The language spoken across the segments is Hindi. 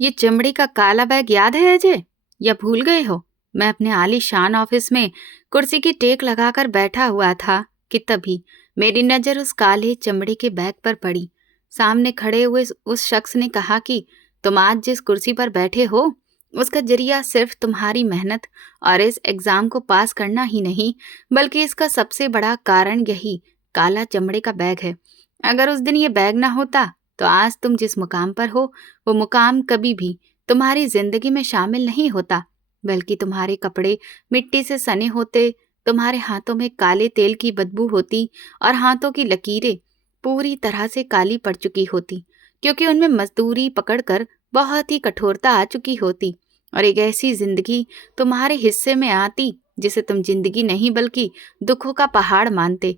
ये चमड़ी का काला बैग याद है अजय, या भूल गए हो? मैं अपने आलीशान ऑफिस में कुर्सी की टेक लगाकर बैठा हुआ था कि तभी मेरी नजर उस काले चमड़े के बैग पर पड़ी। सामने खड़े हुए उस शख्स ने कहा कि तुम आज जिस कुर्सी पर बैठे हो उसका जरिया सिर्फ तुम्हारी मेहनत और इस एग्जाम को पास करना ही नहीं, बल्कि इसका सबसे बड़ा कारण यही काला चमड़े का बैग है। अगर उस दिन ये बैग ना होता तो आज तुम जिस मुकाम पर हो वो मुकाम कभी भी तुम्हारी जिंदगी में शामिल नहीं होता, बल्कि तुम्हारे कपड़े मिट्टी से सने होते, तुम्हारे हाथों में काले तेल की बदबू होती और हाथों की लकीरें पूरी तरह से काली पड़ चुकी होती, क्योंकि उनमें मजदूरी पकड़कर बहुत ही कठोरता आ चुकी होती। और एक ऐसी जिंदगी तुम्हारे हिस्से में आती जिसे तुम जिंदगी नहीं बल्कि दुखों का पहाड़ मानते।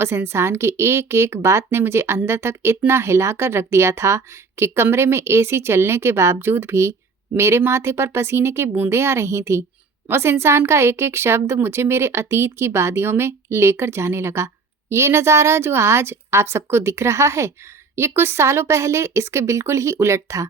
उस इंसान की एक एक बात ने मुझे अंदर तक इतना हिलाकर रख दिया था कि कमरे में एसी चलने के बावजूद भी मेरे माथे पर पसीने की बूंदें आ रही थी। उस इंसान का एक एक शब्द मुझे मेरे अतीत की वादियों में लेकर जाने लगा। ये नज़ारा जो आज आप सबको दिख रहा है, ये कुछ सालों पहले इसके बिल्कुल ही उलट था।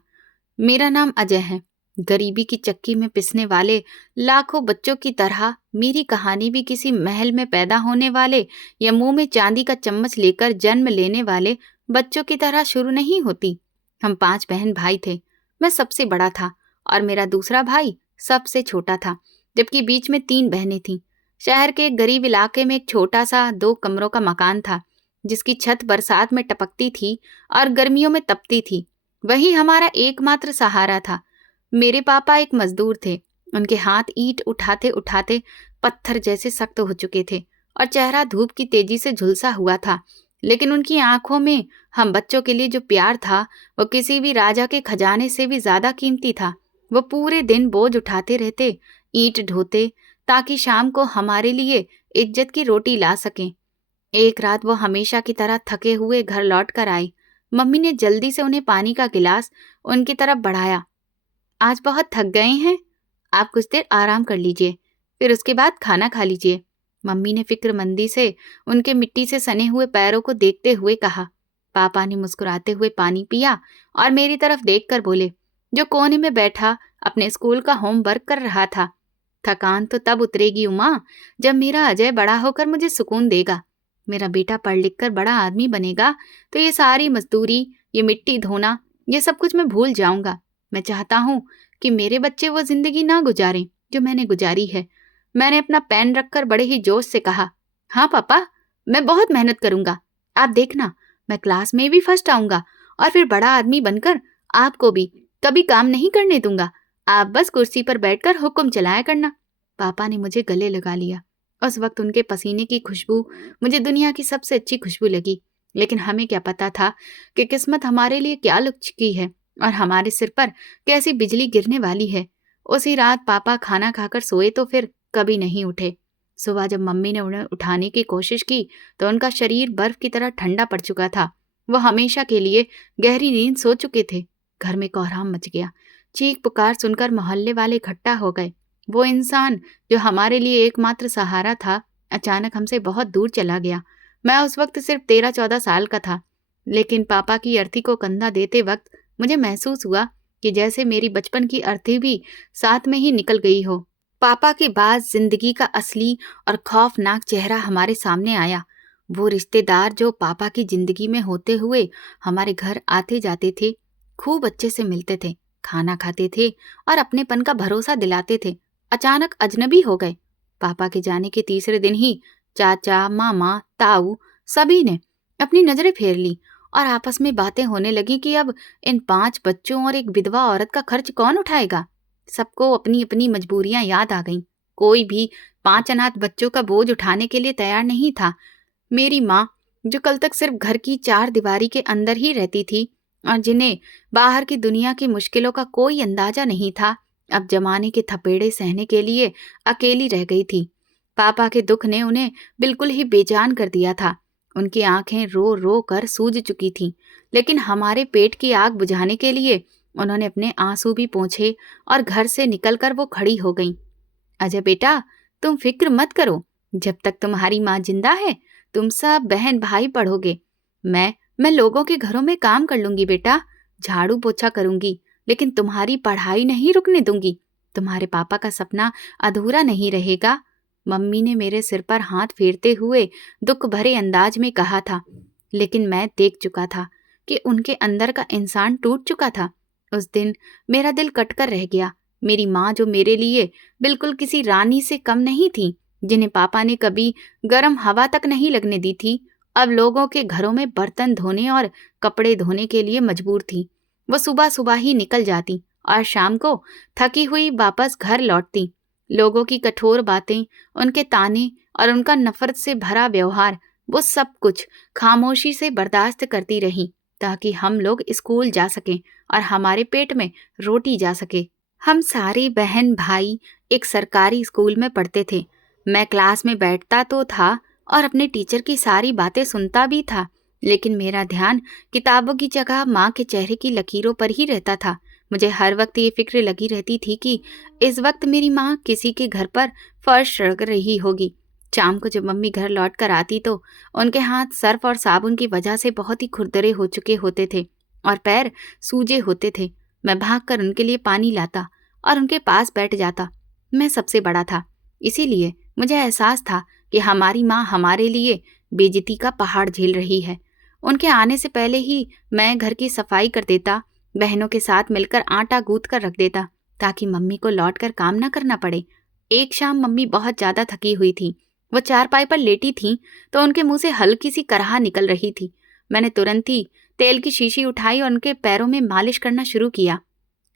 मेरा नाम अजय है। गरीबी की चक्की में पिसने वाले लाखों बच्चों की तरह मेरी कहानी भी किसी महल में पैदा होने वाले या मुंह में चांदी का चम्मच लेकर जन्म लेने वाले बच्चों की तरह शुरू नहीं होती। हम 5 बहन भाई थे। मैं सबसे बड़ा था और मेरा दूसरा भाई सबसे छोटा था, जबकि बीच में 3 बहनें थीं। शहर के एक गरीब इलाके में एक छोटा सा 2 कमरों का मकान था, जिसकी छत बरसात में टपकती थी और गर्मियों में तपती थी। वही हमारा एकमात्र सहारा था। मेरे पापा एक मजदूर थे। उनके हाथ ईंट उठाते उठाते पत्थर जैसे सख्त हो चुके थे और चेहरा धूप की तेजी से झुलसा हुआ था, लेकिन उनकी आंखों में हम बच्चों के लिए जो प्यार था वो किसी भी राजा के खजाने से भी ज्यादा कीमती था। वो पूरे दिन बोझ उठाते रहते, ईंट ढोते, ताकि शाम को हमारे लिए इज्जत की रोटी ला सकें। एक रात वो हमेशा की तरह थके हुए घर लौट कर आए। मम्मी ने जल्दी से उन्हें पानी का गिलास उनकी तरफ बढ़ाया। आज बहुत थक गए हैं, आप कुछ देर आराम कर लीजिए, फिर उसके बाद खाना खा लीजिए। मम्मी ने फिक्रमंदी से उनके मिट्टी से सने हुए पैरों को देखते हुए कहा। पापा ने मुस्कुराते हुए पानी पिया और मेरी तरफ देखकर बोले, जो कोने में बैठा अपने स्कूल का होमवर्क कर रहा था, थकान तो तब उतरेगी उमा, जब मेरा अजय बड़ा होकर मुझे सुकून देगा। मेरा बेटा पढ़ लिख कर बड़ा आदमी बनेगा तो ये सारी मजदूरी, ये मिट्टी धोना, ये सब कुछ मैं भूल जाऊंगा। मैं चाहता हूं कि मेरे बच्चे वो जिंदगी ना गुजारें जो मैंने गुजारी है। मैंने अपना पेन रखकर बड़े ही जोश से कहा, हाँ पापा, मैं बहुत मेहनत करूंगा। आप देखना, मैं क्लास में भी फर्स्ट आऊंगा और फिर बड़ा आदमी बनकर आपको भी कभी काम नहीं करने दूंगा। आप बस कुर्सी पर बैठकर हुक्म चलाया करना। पापा ने मुझे गले लगा लिया। उस वक्त उनके पसीने की खुशबू मुझे दुनिया की सबसे अच्छी खुशबू लगी, लेकिन हमें क्या पता था कि किस्मत हमारे लिए क्या लुक चुकी है और हमारे सिर पर कैसी बिजली गिरने वाली है। उसी रात पापा खाना खाकर सोए तो फिर कभी नहीं उठे। सुबह जब मम्मी ने उन्हें उठाने की कोशिश की तो उनका शरीर बर्फ की तरह ठंडा पड़ चुका था। वो हमेशा के लिए गहरी नींद सो चुके थे। घर में कोहराम मच गया। चीख पुकार सुनकर मोहल्ले वाले इकट्ठा हो गए। वो इंसान जो हमारे लिए एकमात्र सहारा था, अचानक हमसे बहुत दूर चला गया। मैं उस वक्त सिर्फ 13-14 साल का था, लेकिन पापा की अर्थी को कंधा देते वक्त मुझे महसूस हुआ कि जैसे मेरी बचपन की अर्थी भी साथ में ही निकल गई हो। पापा के बाद जिंदगी का असली और खौफनाक चेहरा हमारे सामने आया। वो रिश्तेदार जो पापा की जिंदगी में होते हुए हमारे घर आते जाते थे, खूब अच्छे से मिलते थे, खाना खाते थे और अपनेपन का भरोसा दिलाते थे, अचानक अजनबी हो गए। पापा के जाने के तीसरे दिन ही चाचा, मामा, ताऊ सभी ने अपनी नजरें फेर ली और आपस में बातें होने लगी कि अब इन 5 बच्चों और एक विधवा औरत का खर्च कौन उठाएगा। सबको अपनी अपनी मजबूरियां याद आ गईं। कोई भी 5 अनाथ बच्चों का बोझ उठाने के लिए तैयार नहीं था। मेरी माँ, जो कल तक सिर्फ घर की 4 दीवारी के अंदर ही रहती थी और जिन्हें बाहर की दुनिया की मुश्किलों का कोई अंदाजा नहीं था, अब जमाने के थपेड़े सहने के लिए अकेली रह गई थी। पापा के दुख ने उन्हें बिल्कुल ही बेजान कर दिया था। उनकी आंखें रो रो कर सूज चुकी थीं, लेकिन हमारे पेट की आग बुझाने के लिए उन्होंने अपने आंसू भी पोंछे और घर से निकलकर वो खड़ी हो गईं। अजय बेटा, तुम फिक्र मत करो, जब तक तुम्हारी माँ जिंदा है तुम सब बहन भाई पढ़ोगे। मैं लोगों के घरों में काम कर लूंगी बेटा, झाड़ू पोछा करूंगी, लेकिन तुम्हारी पढ़ाई नहीं रुकने दूंगी। तुम्हारे पापा का सपना अधूरा नहीं रहेगा। मम्मी ने मेरे सिर पर हाथ फेरते हुए दुख भरे अंदाज में कहा था। लेकिन मैं देख चुका था कि उनके अंदर का इंसान टूट चुका था। उस दिन मेरा दिल कटकर रह गया। मेरी माँ, जो मेरे लिए बिल्कुल किसी रानी से कम नहीं थी, जिन्हें पापा ने कभी गर्म हवा तक नहीं लगने दी थी, अब लोगों के घरों में बर्तन धोने और कपड़े धोने के लिए मजबूर थी। वो सुबह सुबह ही निकल जाती और शाम को थकी हुई वापस घर लौटती। लोगों की कठोर बातें, उनके ताने और उनका नफरत से भरा व्यवहार, वो सब कुछ खामोशी से बर्दाश्त करती रही ताकि हम लोग स्कूल जा सकें और हमारे पेट में रोटी जा सके। हम सारे बहन भाई एक सरकारी स्कूल में पढ़ते थे। मैं क्लास में बैठता तो था और अपने टीचर की सारी बातें सुनता भी था, लेकिन मेरा ध्यान किताबों की जगह माँ के चेहरे की लकीरों पर ही रहता था। मुझे हर वक्त ये फिक्र लगी रहती थी कि इस वक्त मेरी माँ किसी के घर पर फर्श रग रही होगी। शाम को जब मम्मी घर लौट कर आती तो उनके हाथ सर्फ और साबुन की वजह से बहुत ही खुरदरे हो चुके होते थे और पैर सूजे होते थे। मैं भागकर उनके लिए पानी लाता और उनके पास बैठ जाता। मैं सबसे बड़ा था, इसीलिए मुझे एहसास था कि हमारी माँ हमारे लिए बेइज्जती का पहाड़ झेल रही है। उनके आने से पहले ही मैं घर की सफाई कर देता, बहनों के साथ मिलकर आटा गूंथ कर रख देता ताकि मम्मी को लौटकर काम ना करना पड़े। एक शाम मम्मी बहुत ज्यादा थकी हुई थी। वो चारपाई पर लेटी थीं तो उनके मुंह से हल्की सी कराह निकल रही थी। मैंने तुरंत ही तेल की शीशी उठाई और उनके पैरों में मालिश करना शुरू किया।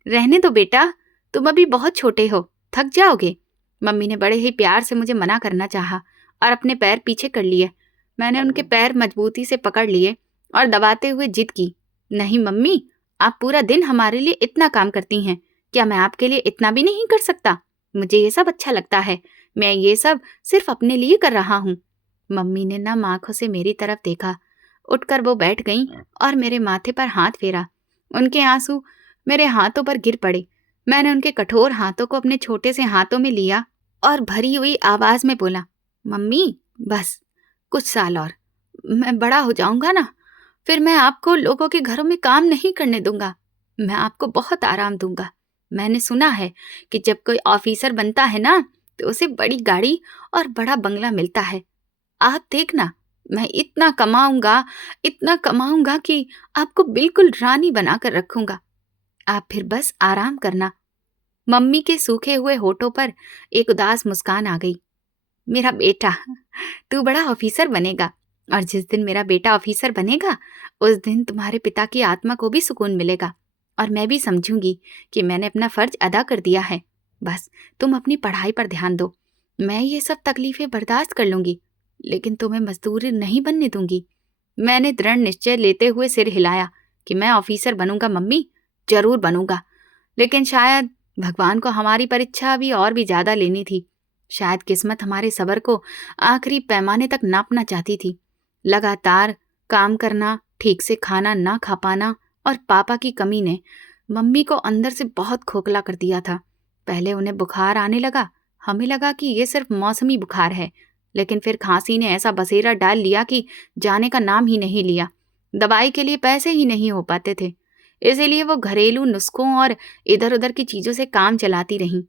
रहने दो बेटा, तुम अभी बहुत छोटे हो, थक जाओगे। मम्मी ने बड़े ही प्यार से मुझे मना करना चाहा और अपने पैर पीछे कर लिए। मैंने उनके पैर मजबूती से पकड़ लिए और दबाते हुए जिद की, नहीं मम्मी, आप पूरा दिन हमारे लिए इतना काम करती हैं, क्या मैं आपके लिए इतना भी नहीं कर सकता? मुझे ये सब अच्छा लगता है, मैं ये सब सिर्फ अपने लिए कर रहा हूँ। मम्मी ने नम आंखों से मेरी तरफ देखा। उठकर वो बैठ गईं और मेरे माथे पर हाथ फेरा। उनके आंसू मेरे हाथों पर गिर पड़े। मैंने उनके कठोर हाथों को अपने छोटे से हाथों में लिया और भरी हुई आवाज में बोला, मम्मी बस कुछ साल और, मैं बड़ा हो जाऊंगा ना, फिर मैं आपको लोगों के घरों में काम नहीं करने दूंगा। मैं आपको बहुत आराम दूंगा। मैंने सुना है कि जब कोई ऑफिसर बनता है ना तो उसे बड़ी गाड़ी और बड़ा बंगला मिलता है। आप देखना, मैं इतना कमाऊंगा कि आपको बिल्कुल रानी बनाकर रखूंगा। आप फिर बस आराम करना। मम्मी के सूखे हुए होठों पर एक उदास मुस्कान आ गई। मेरा बेटा, तू बड़ा ऑफिसर बनेगा और जिस दिन मेरा बेटा ऑफिसर बनेगा उस दिन तुम्हारे पिता की आत्मा को भी सुकून मिलेगा और मैं भी समझूंगी कि मैंने अपना फर्ज अदा कर दिया है। बस तुम अपनी पढ़ाई पर ध्यान दो। मैं ये सब तकलीफें बर्दाश्त कर लूंगी, लेकिन तुम्हें मजदूर नहीं बनने दूंगी। मैंने दृढ़ निश्चय लेते हुए सिर हिलाया कि मैं ऑफिसर बनूंगा मम्मी, जरूर बनूंगा। लेकिन शायद भगवान को हमारी परीक्षा भी और भी ज्यादा लेनी थी। शायद किस्मत हमारे सब्र को आखिरी पैमाने तक नापना चाहती थी। लगातार काम करना, ठीक से खाना ना खा पाना और पापा की कमी ने मम्मी को अंदर से बहुत खोखला कर दिया था। पहले उन्हें बुखार आने लगा। हमें लगा कि ये सिर्फ मौसमी बुखार है, लेकिन फिर खांसी ने ऐसा बसेरा डाल लिया कि जाने का नाम ही नहीं लिया। दवाई के लिए पैसे ही नहीं हो पाते थे, इसीलिए वो घरेलू नुस्खों और इधर उधर की चीजों से काम चलाती रहीं।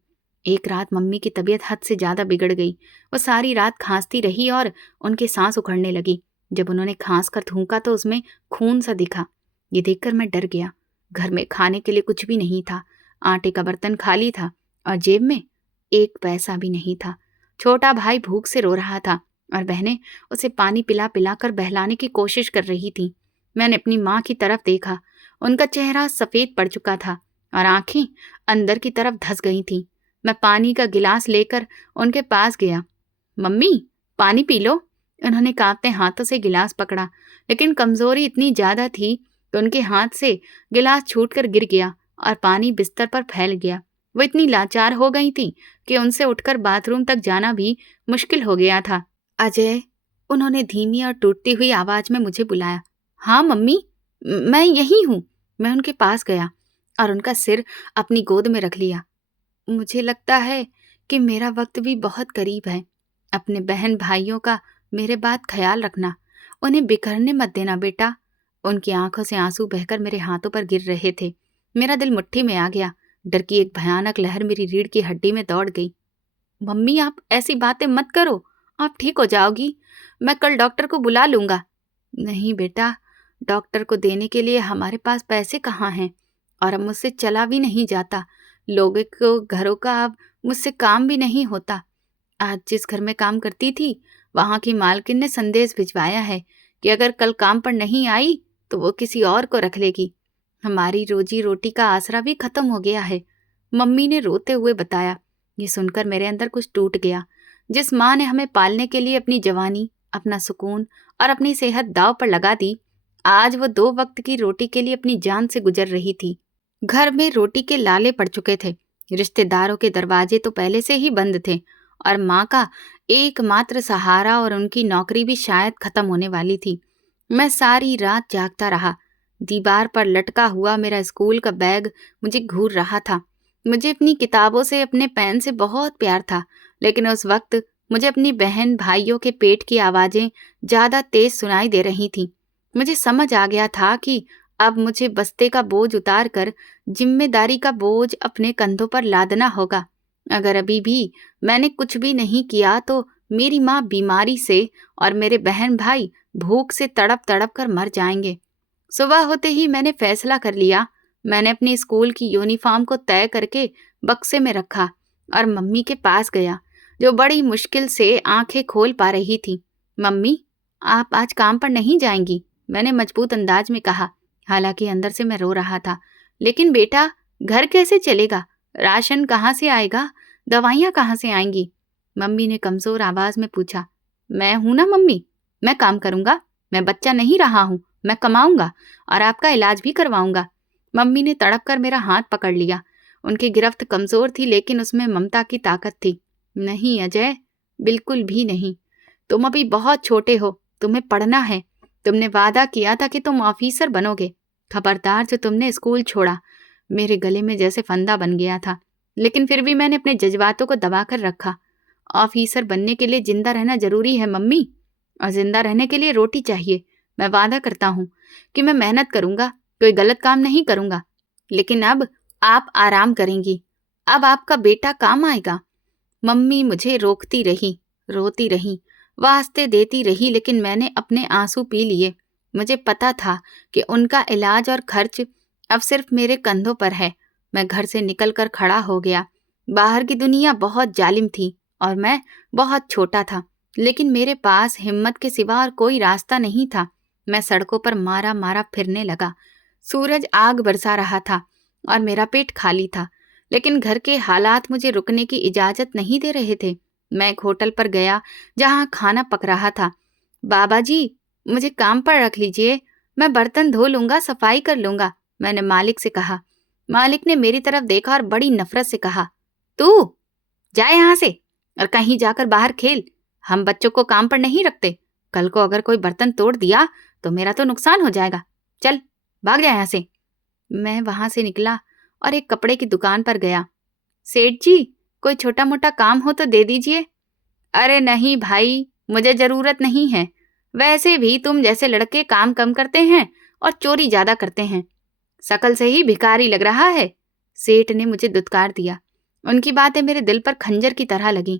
एक रात मम्मी की तबीयत हद से ज्यादा बिगड़ गई। वो सारी रात खांसती रही और उनके सांस उखड़ने लगी। जब उन्होंने खांस कर थूका तो उसमें खून सा दिखा। ये देखकर मैं डर गया। घर में खाने के लिए कुछ भी नहीं था। आटे का बर्तन खाली था और जेब में एक पैसा भी नहीं था। छोटा भाई भूख से रो रहा था और बहनें उसे पानी पिला पिलाकर बहलाने की कोशिश कर रही थीं। मैंने अपनी माँ की तरफ देखा। उनका चेहरा सफेद पड़ चुका था और आंखें अंदर की तरफ धंस गई थीं। मैं पानी का गिलास लेकर उनके पास गया। मम्मी, पानी पी लो। उन्होंने कांपते हाथों से गिलास पकड़ा, लेकिन कमजोरी इतनी ज्यादा थी कि उनके हाथ से गिलास छूटकर गिर गया और पानी बिस्तर पर फैल गया। वो इतनी लाचार हो गई थी कि उनसे उठकर बाथरूम तक जाना भी मुश्किल हो गया था। अजय, उन्होंने धीमी और टूटती हुई आवाज में मुझे बुलाया। हाँ मम्मी, मैं यही हूँ। मैं उनके पास गया और उनका सिर अपनी गोद में रख लिया। मुझे लगता है कि मेरा वक्त भी बहुत करीब है। अपने बहन भाइयों का मेरे बाद ख्याल रखना, उन्हें बिखरने मत देना बेटा। उनकी आंखों से आंसू बहकर मेरे हाथों पर गिर रहे थे। मेरा दिल मुट्ठी में आ गया। डर की एक भयानक लहर मेरी रीढ़ की हड्डी में दौड़ गई। मम्मी, आप ऐसी बातें मत करो, आप ठीक हो जाओगी। मैं कल डॉक्टर को बुला लूंगा। नहीं बेटा, डॉक्टर को देने के लिए हमारे पास पैसे कहाँ हैं, और अब मुझसे चला भी नहीं जाता। लोगों को घरों का अब मुझसे काम भी नहीं होता। आज जिस घर में काम करती थी, वहां की मालकिन ने संदेश भिजवाया है कि अगर कल काम पर नहीं आई तो वो किसी और को रख लेगी। हमारी रोजी रोटी का आसरा भी खत्म हो गया है, मम्मी ने रोते हुए बताया। ये सुनकर मेरे अंदर कुछ टूट गया। जिस माँ ने हमें पालने के लिए अपनी जवानी, अपना सुकून और अपनी सेहत दांव पर लगा दी, आज वो 2 वक्त की रोटी के लिए अपनी जान से गुजर रही थी। घर में रोटी के लाले पड़ चुके थे। रिश्तेदारों के दरवाजे तो पहले से ही बंद थे, और माँ का एकमात्र सहारा और उनकी नौकरी भी शायद खत्म होने वाली थी। मैं सारी रात जागता रहा। दीवार पर लटका हुआ मेरा स्कूल का बैग मुझे घूर रहा था। मुझे अपनी किताबों से, अपने पेन से बहुत प्यार था, लेकिन उस वक्त मुझे अपनी बहन भाइयों के पेट की आवाज़ें ज़्यादा तेज सुनाई दे रही थीं। मुझे समझ आ गया था कि अब मुझे बस्ते का बोझ उतार कर जिम्मेदारी का बोझ अपने कंधों पर लादना होगा। अगर अभी भी मैंने कुछ भी नहीं किया तो मेरी माँ बीमारी से और मेरे बहन भाई भूख से तड़प तड़प कर मर जाएंगे। सुबह होते ही मैंने फैसला कर लिया। मैंने अपनी स्कूल की यूनिफॉर्म को तय करके बक्से में रखा और मम्मी के पास गया, जो बड़ी मुश्किल से आंखें खोल पा रही थी। मम्मी, आप आज काम पर नहीं जाएंगी? मैंने मजबूत अंदाज में कहा। हालांकि अंदर से मैं रो रहा था। लेकिन बेटा, घर कैसे चलेगा? राशन कहाँ से आएगा? दवाइयाँ कहाँ से आएंगी? मम्मी ने कमजोर आवाज में पूछा। मैं हूं ना मम्मी, मैं काम करूंगा। मैं बच्चा नहीं रहा हूं, मैं कमाऊंगा और आपका इलाज भी करवाऊंगा। मम्मी ने तड़प कर मेरा हाथ पकड़ लिया। उनकी गिरफ्त कमजोर थी, लेकिन उसमें ममता की ताकत थी। नहीं अजय, बिल्कुल भी नहीं। तुम अभी बहुत छोटे हो, तुम्हें पढ़ना है। तुमने वादा किया था कि तुम ऑफिसर बनोगे। खबरदार, जो तुमने स्कूल छोड़ा। मेरे गले में जैसे फंदा बन गया था, लेकिन फिर भी मैंने अपने जज्बातों को दबा कर रखा। ऑफिसर बनने के लिए जिंदा रहना जरूरी है मम्मी, और जिंदा रहने के लिए रोटी चाहिए। मैं वादा करता हूँ कि मैं मेहनत करूंगा, कोई गलत काम नहीं करूंगा। लेकिन अब आप आराम करेंगी, अब आपका बेटा काम आएगा। मम्मी मुझे रोकती रही, रोती रही, वास्ते देती रही, लेकिन मैंने अपने आंसू पी लिए। मुझे पता था कि उनका इलाज और खर्च अब सिर्फ मेरे कंधों पर है। मैं घर से निकलकर खड़ा हो गया। बाहर की दुनिया बहुत जालिम थी और मैं बहुत छोटा था, लेकिन मेरे पास हिम्मत के सिवा और कोई रास्ता नहीं था। मैं सड़कों पर मारा मारा फिरने लगा। सूरज आग बरसा रहा था और मेरा पेट खाली था, लेकिन घर के हालात मुझे रुकने की इजाजत नहीं दे रहे थे। मैं एक होटल पर गया जहां खाना पक रहा था। बाबा जी, मुझे काम पर रख लीजिए, मैं बर्तन धो लूंगा, सफाई कर लूंगा, मैंने मालिक से कहा। मालिक ने मेरी तरफ देखा और बड़ी नफरत से कहा, तू जा यहाँ से और कहीं जाकर बाहर खेल। हम बच्चों को काम पर नहीं रखते। कल को अगर कोई बर्तन तोड़ दिया तो मेरा तो नुकसान हो जाएगा। चल भाग जा यहाँ से। मैं वहां से निकला और एक कपड़े की दुकान पर गया। सेठ जी, कोई छोटा मोटा काम हो तो दे दीजिए। अरे नहीं भाई, मुझे जरूरत नहीं है। वैसे भी तुम जैसे लड़के काम कम करते हैं और चोरी ज्यादा करते हैं। शकल से ही भिखारी लग रहा है। सेठ ने मुझे दुत्कार दिया। उनकी बातें मेरे दिल पर खंजर की तरह लगीं।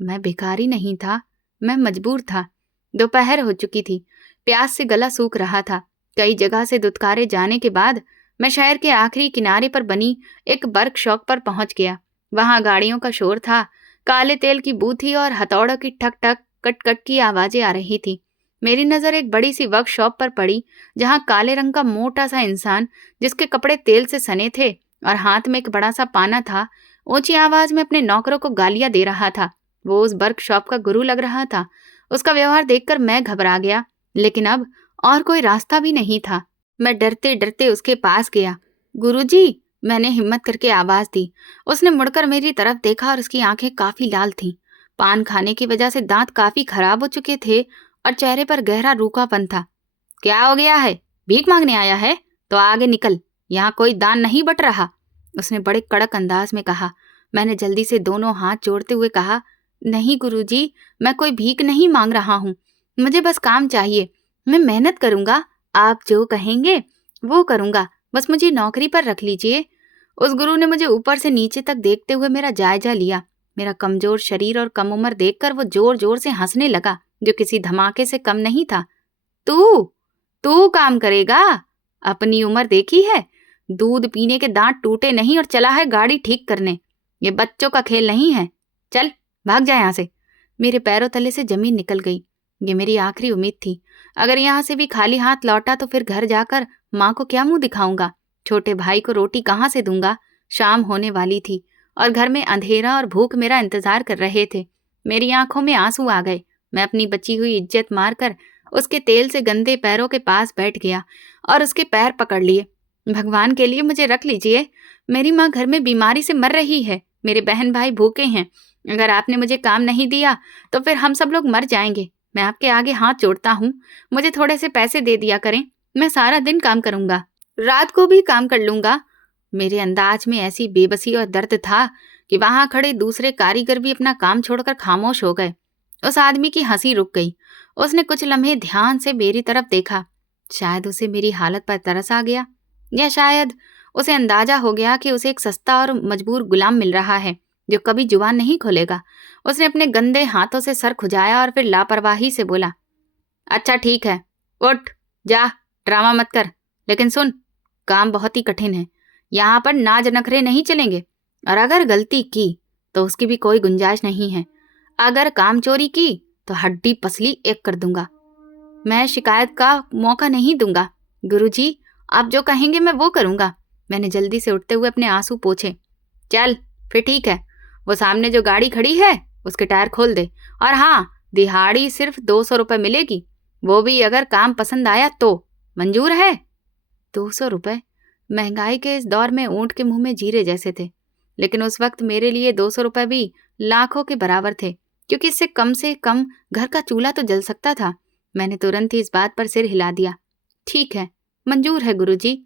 मैं भिखारी नहीं था, मैं मजबूर था। दोपहर हो चुकी थी, प्यास से गला सूख रहा था। कई जगह से दुत्कारे जाने के बाद मैं शहर के आखिरी किनारे पर बनी एक वर्कशॉप पर पहुंच गया। वहां गाड़ियों का शोर था, काले तेल की बू थी और हथौड़ों की ठक ठक कट कट की आवाजें आ रही थी। मेरी नजर एक बड़ी सी वर्कशॉप पर पड़ी, जहां काले रंग का मोटा सा इंसान, जिसके कपड़े तेल से सने थे और हाथ में एक बड़ा सा पाना था, ऊंची आवाज में अपने नौकरों को गालियां दे रहा था। वो उस वर्कशॉप का गुरु लग रहा था। उसका व्यवहार देखकर मैं घबरा गया, लेकिन अब और कोई रास्ता भी नहीं था। मैं डरते डरते उसके पास गया। गुरुजी, मैंने हिम्मत करके आवाज दी। उसने मुड़कर मेरी तरफ देखा और उसकी आंखें काफी लाल थीं। पान खाने की वजह से दांत काफी खराब हो चुके थे और चेहरे पर गहरा रूखापन था। क्या हो गया है? भीख मांगने आया है? तो आगे निकल, यहाँ कोई दान नहीं बट रहा, उसने बड़े कड़क अंदाज में कहा। मैंने जल्दी से दोनों हाथ जोड़ते हुए कहा, नहीं गुरुजी, मैं कोई भीख नहीं मांग रहा हूँ, मुझे बस काम चाहिए। मैं मेहनत करूंगा, आप जो कहेंगे वो करूंगा, बस मुझे नौकरी पर रख लीजिए। उस गुरु ने मुझे ऊपर से नीचे तक देखते हुए मेरा जायजा लिया। मेरा कमजोर शरीर और कम उम्र देखकर वो जोर जोर से हंसने लगा, जो किसी धमाके से कम नहीं था। तू तू काम करेगा? अपनी उम्र देखी है? दूध पीने के दांत टूटे नहीं और चला है गाड़ी ठीक करने। ये बच्चों का खेल नहीं है। चल भाग जा यहाँ से। मेरे पैरों तले से जमीन निकल गई। ये मेरी आखिरी उम्मीद थी। अगर यहाँ से भी खाली हाथ लौटा तो फिर घर जाकर माँ को क्या मुंह दिखाऊंगा? छोटे भाई को रोटी कहाँ से दूंगा? शाम होने वाली थी और घर में अंधेरा और भूख मेरा इंतजार कर रहे थे। मेरी आंखों में आंसू आ गए। मैं अपनी बची हुई इज्जत मारकर उसके तेल से गंदे पैरों के पास बैठ गया और उसके पैर पकड़ लिए। भगवान के लिए मुझे रख लीजिए। मेरी माँ घर में बीमारी से मर रही है। मेरे बहन भाई भूखे हैं। अगर आपने मुझे काम नहीं दिया तो फिर हम सब लोग मर जाएंगे। मैं आपके आगे हाथ जोड़ता हूँ, मुझे थोड़े से पैसे दे दिया करें। मैं सारा दिन काम करूंगा, रात को भी काम कर लूंगा। मेरे अंदाज में ऐसी बेबसी और दर्द था कि वहां खड़े दूसरे कारीगर भी अपना काम छोड़कर खामोश हो गए। उस आदमी की हंसी रुक गई। उसने कुछ लम्हे ध्यान से मेरी तरफ देखा। शायद उसे मेरी हालत पर तरस आ गया, या शायद उसे अंदाजा हो गया कि उसे एक सस्ता और मजबूर गुलाम मिल रहा है जो कभी जुबान नहीं खोलेगा। उसने अपने गंदे हाथों से सर खुजाया और फिर लापरवाही से बोला, अच्छा ठीक है, उठ जा, ड्रामा मत कर। लेकिन सुन, काम बहुत ही कठिन है। यहाँ पर नाज नखरे नहीं चलेंगे, और अगर गलती की तो उसकी भी कोई गुंजाइश नहीं है। अगर काम चोरी की तो हड्डी पसली एक कर दूंगा। मैं शिकायत का मौका नहीं दूंगा। गुरुजी, आप जो कहेंगे मैं वो करूंगा। मैंने जल्दी से उठते हुए अपने आंसू पोंछे। चल फिर ठीक है, वो सामने जो गाड़ी खड़ी है उसके टायर खोल दे। और हाँ, दिहाड़ी सिर्फ 200 रुपये मिलेगी, वो भी अगर काम पसंद आया तो। मंजूर है? 200 रुपये? महंगाई के इस दौर में ऊंट के मुंह में जीरे जैसे थे। लेकिन उस वक्त मेरे लिए 200 रुपये भी लाखों के बराबर थे, क्योंकि इससे कम घर का चूल्हा तो जल सकता था। मैंने तुरंत ही इस बात पर सिर हिला दिया। ठीक है, मंजूर है गुरुजी।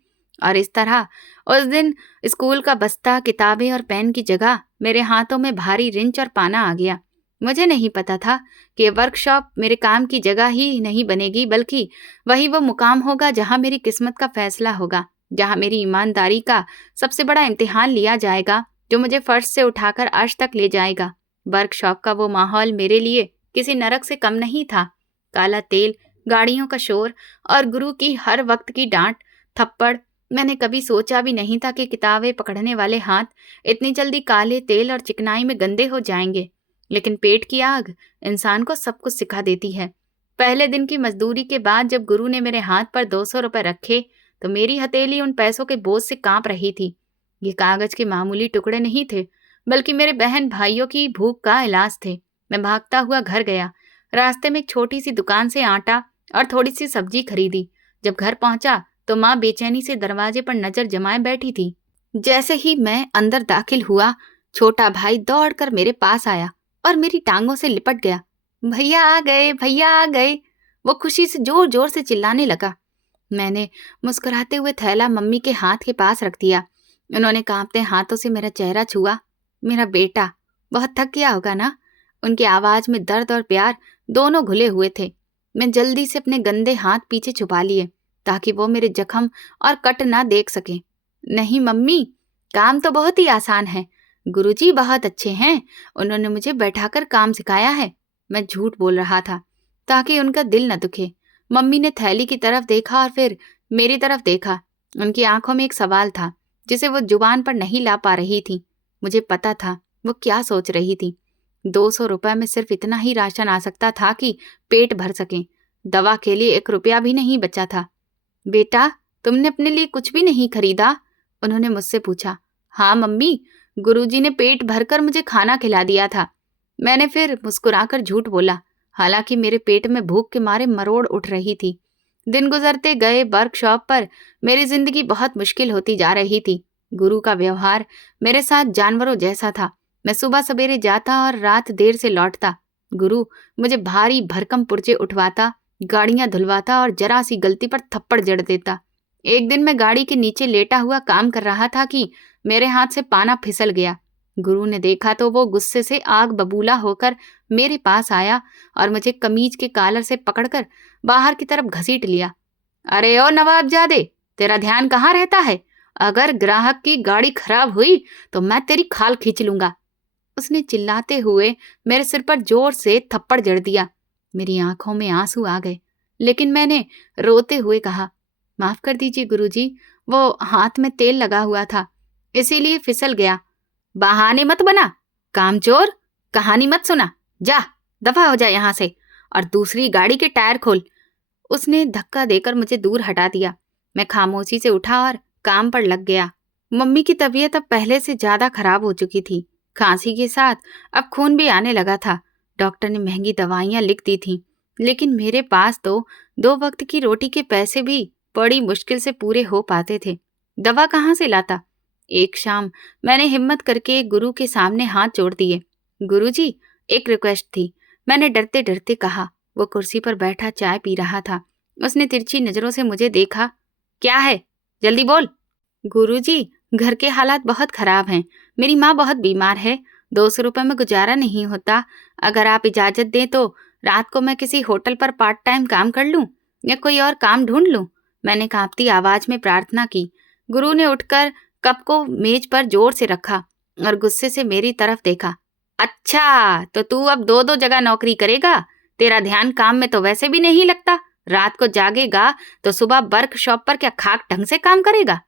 और इस तरह उस दिन स्कूल का बस्ता, किताबें और पेन की जगह मेरे हाथों में भारी रिंच और पाना आ गया। मुझे नहीं पता था कि वर्कशॉप मेरे काम की जगह ही नहीं बनेगी, बल्कि वही वो मुकाम होगा जहां मेरी किस्मत का फैसला होगा, जहां मेरी ईमानदारी का सबसे बड़ा इम्तिहान लिया जाएगा, जो मुझे फर्श से उठाकर अर्श तक ले जाएगा। वर्कशॉप का वो माहौल मेरे लिए किसी नरक से कम नहीं था। काला तेल, गाड़ियों का शोर और गुरु की हर वक्त की डांट, थप्पड़। मैंने कभी सोचा भी नहीं था कि किताबें पकड़ने वाले हाथ इतनी जल्दी काले तेल और चिकनाई में गंदे हो जाएंगे। लेकिन पेट की आग इंसान को सब कुछ सिखा देती है। पहले दिन की मजदूरी के बाद जब गुरु ने मेरे हाथ पर 200 रुपये रखे तो मेरी हथेली उन पैसों के बोझ से कांप रही थी। ये कागज के मामूली टुकड़े नहीं थे, बल्कि मेरे बहन भाइयों की भूख का इलाज थे। मैं भागता हुआ घर गया। रास्ते में एक छोटी सी दुकान से आटा और थोड़ी सी सब्जी खरीदी। जब घर पहुंचा तो माँ बेचैनी से दरवाजे पर नजर जमाए बैठी थी। जैसे ही मैं अंदर दाखिल हुआ, छोटा भाई दौड़कर मेरे पास आया और मेरी टांगों से लिपट गया। भैया आ गए, भैया आ गए, वो खुशी से जोर जोर से चिल्लाने लगा। मैंने मुस्कुराते हुए थैला मम्मी के हाथ के पास रख दिया। उन्होंने कांपते हाथों से मेरा चेहरा छुआ। मेरा बेटा बहुत थक गया होगा ना? उनकी आवाज में दर्द और प्यार दोनों घुले हुए थे। मैं जल्दी से अपने गंदे हाथ पीछे छुपा लिए ताकि वो मेरे जख्म और कट ना देख सके। नहीं मम्मी, काम तो बहुत ही आसान है। गुरुजी बहुत अच्छे हैं, उन्होंने मुझे बैठाकर काम सिखाया है। मैं झूठ बोल रहा था ताकि उनका दिल न दुखे। मम्मी ने थैली की तरफ देखा और फिर मेरी तरफ देखा। उनकी आंखों में एक सवाल था जिसे वो जुबान पर नहीं ला पा रही थी। मुझे पता था वो क्या सोच रही थी। 200 रुपये में सिर्फ इतना ही राशन आ सकता था कि पेट भर सके। दवा के लिए 1 रुपया भी नहीं बचा था। बेटा, तुमने अपने लिए कुछ भी नहीं खरीदा? उन्होंने मुझसे पूछा। हाँ मम्मी, गुरुजी ने पेट भरकर मुझे खाना खिला दिया था। मैंने फिर मुस्कुराकर झूठ बोला, हालांकि मेरे पेट में भूख के मारे मरोड़ उठ रही थी। दिन गुजरते गए। वर्कशॉप पर मेरी जिंदगी बहुत मुश्किल होती जा रही थी। गुरु का व्यवहार मेरे साथ जानवरों जैसा था। मैं सुबह सवेरे जाता और रात देर से लौटता। गुरु मुझे भारी भरकम पुर्जे उठवाता, गाड़ियां धुलवाता और जरा सी गलती पर थप्पड़ जड़ देता। एक दिन मैं गाड़ी के नीचे लेटा हुआ काम कर रहा था कि मेरे हाथ से पाना फिसल गया। गुरु ने देखा तो वो गुस्से से आग बबूला होकर मेरे पास आया और मुझे कमीज के कॉलर से पकड़कर बाहर की तरफ घसीट लिया। अरे ओ नवाबजादे, तेरा ध्यान कहाँ रहता है? अगर ग्राहक की गाड़ी खराब हुई तो मैं तेरी खाल खींच लूंगा। उसने चिल्लाते हुए मेरे सिर पर जोर से थप्पड़ जड़ दिया। मेरी आंखों में आंसू आ गए, लेकिन मैंने रोते हुए कहा, माफ कर दीजिए गुरुजी, वो हाथ में तेल लगा हुआ था, इसीलिए फिसल गया। बहाने मत बना, कामचोर, कहानी मत सुना। जा, दफा हो जा यहां से, और दूसरी गाड़ी के टायर खोल। उसने धक्का देकर मुझे दूर हटा दिया। मैं खामोशी से उठा और काम पर लग गया। मम्मी की तबीयत अब पहले से ज्यादा खराब हो चुकी थी। खांसी के साथ अब खून भी आने लगा था। डॉक्टर ने महंगी दवाइयां लिख दी थीं, लेकिन मेरे पास तो 2 वक्त की रोटी के पैसे भी बड़ी मुश्किल से पूरे हो पाते थे। दवा कहाँ से लाता? एक शाम मैंने हिम्मत करके गुरु के सामने हाथ जोड़ दिए। गुरुजी, एक रिक्वेस्ट थी, मैंने डरते डरते कहा। वो कुर्सी पर बैठा चाय पी रहा था। उसने तिरछी नजरों से मुझे देखा। क्या है? जल्दी बोल। गुरुजी, घर के हालात बहुत खराब हैं। मेरी माँ बहुत बीमार है। 200 रुपए में गुजारा नहीं होता। अगर आप इजाजत दें तो रात को मैं किसी होटल पर पार्ट टाइम काम कर लूं या कोई और काम ढूंढ लूं। मैंने कांपती आवाज में प्रार्थना की। गुरु ने उठकर कप को मेज पर जोर से रखा और गुस्से से मेरी तरफ देखा। अच्छा, तो तू अब 2-2 जगह नौकरी करेगा? तेरा ध्यान काम में तो वैसे भी नहीं लगता। रात को जागेगा तो सुबह वर्कशॉप पर क्या खाक ढंग से काम करेगा?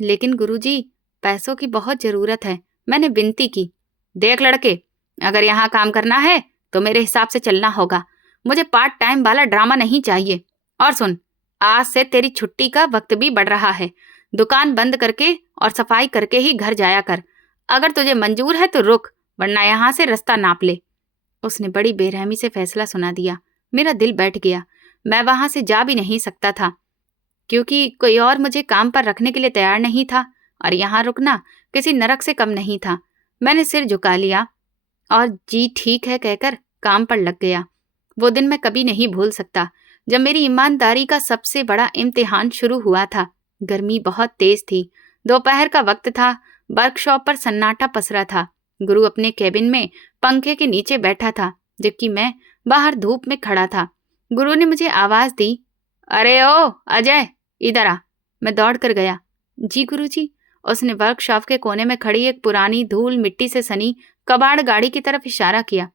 लेकिन गुरुजी, पैसों की बहुत जरूरत है, मैंने विनती की। देख लड़के, अगर यहाँ काम करना है तो मेरे हिसाब से चलना होगा। मुझे पार्ट टाइम वाला ड्रामा नहीं चाहिए। और सुन, आज से तेरी छुट्टी का वक्त भी बढ़ रहा है। दुकान बंद करके और सफाई करके ही घर जाया कर। अगर तुझे मंजूर है तो रुक, वरना यहाँ से रास्ता नाप ले। उसने बड़ी बेरहमी से फैसला सुना दिया। मेरा दिल बैठ गया। मैं वहां से जा भी नहीं सकता था, क्योंकि कोई और मुझे काम पर रखने के लिए तैयार नहीं था, और यहाँ रुकना किसी नरक से कम नहीं था। मैंने सिर झुका लिया और जी ठीक है कहकर काम पर लग गया। वो दिन मैं कभी नहीं भूल सकता, जब मेरी ईमानदारी का सबसे बड़ा इम्तिहान शुरू हुआ था। गर्मी बहुत तेज थी। दोपहर का वक्त था। वर्कशॉप पर सन्नाटा पसरा था। गुरु अपने केबिन में पंखे के नीचे बैठा था, जबकि मैं बाहर धूप में खड़ा था। गुरु ने मुझे आवाज दी, अरे ओ अजय, इधर आ। मैं दौड़ कर गया। जी गुरुजी। उसने वर्कशॉप के कोने में खड़ी एक पुरानी धूल मिट्टी से सनी कबाड़ गाड़ी की तरफ इशारा किया।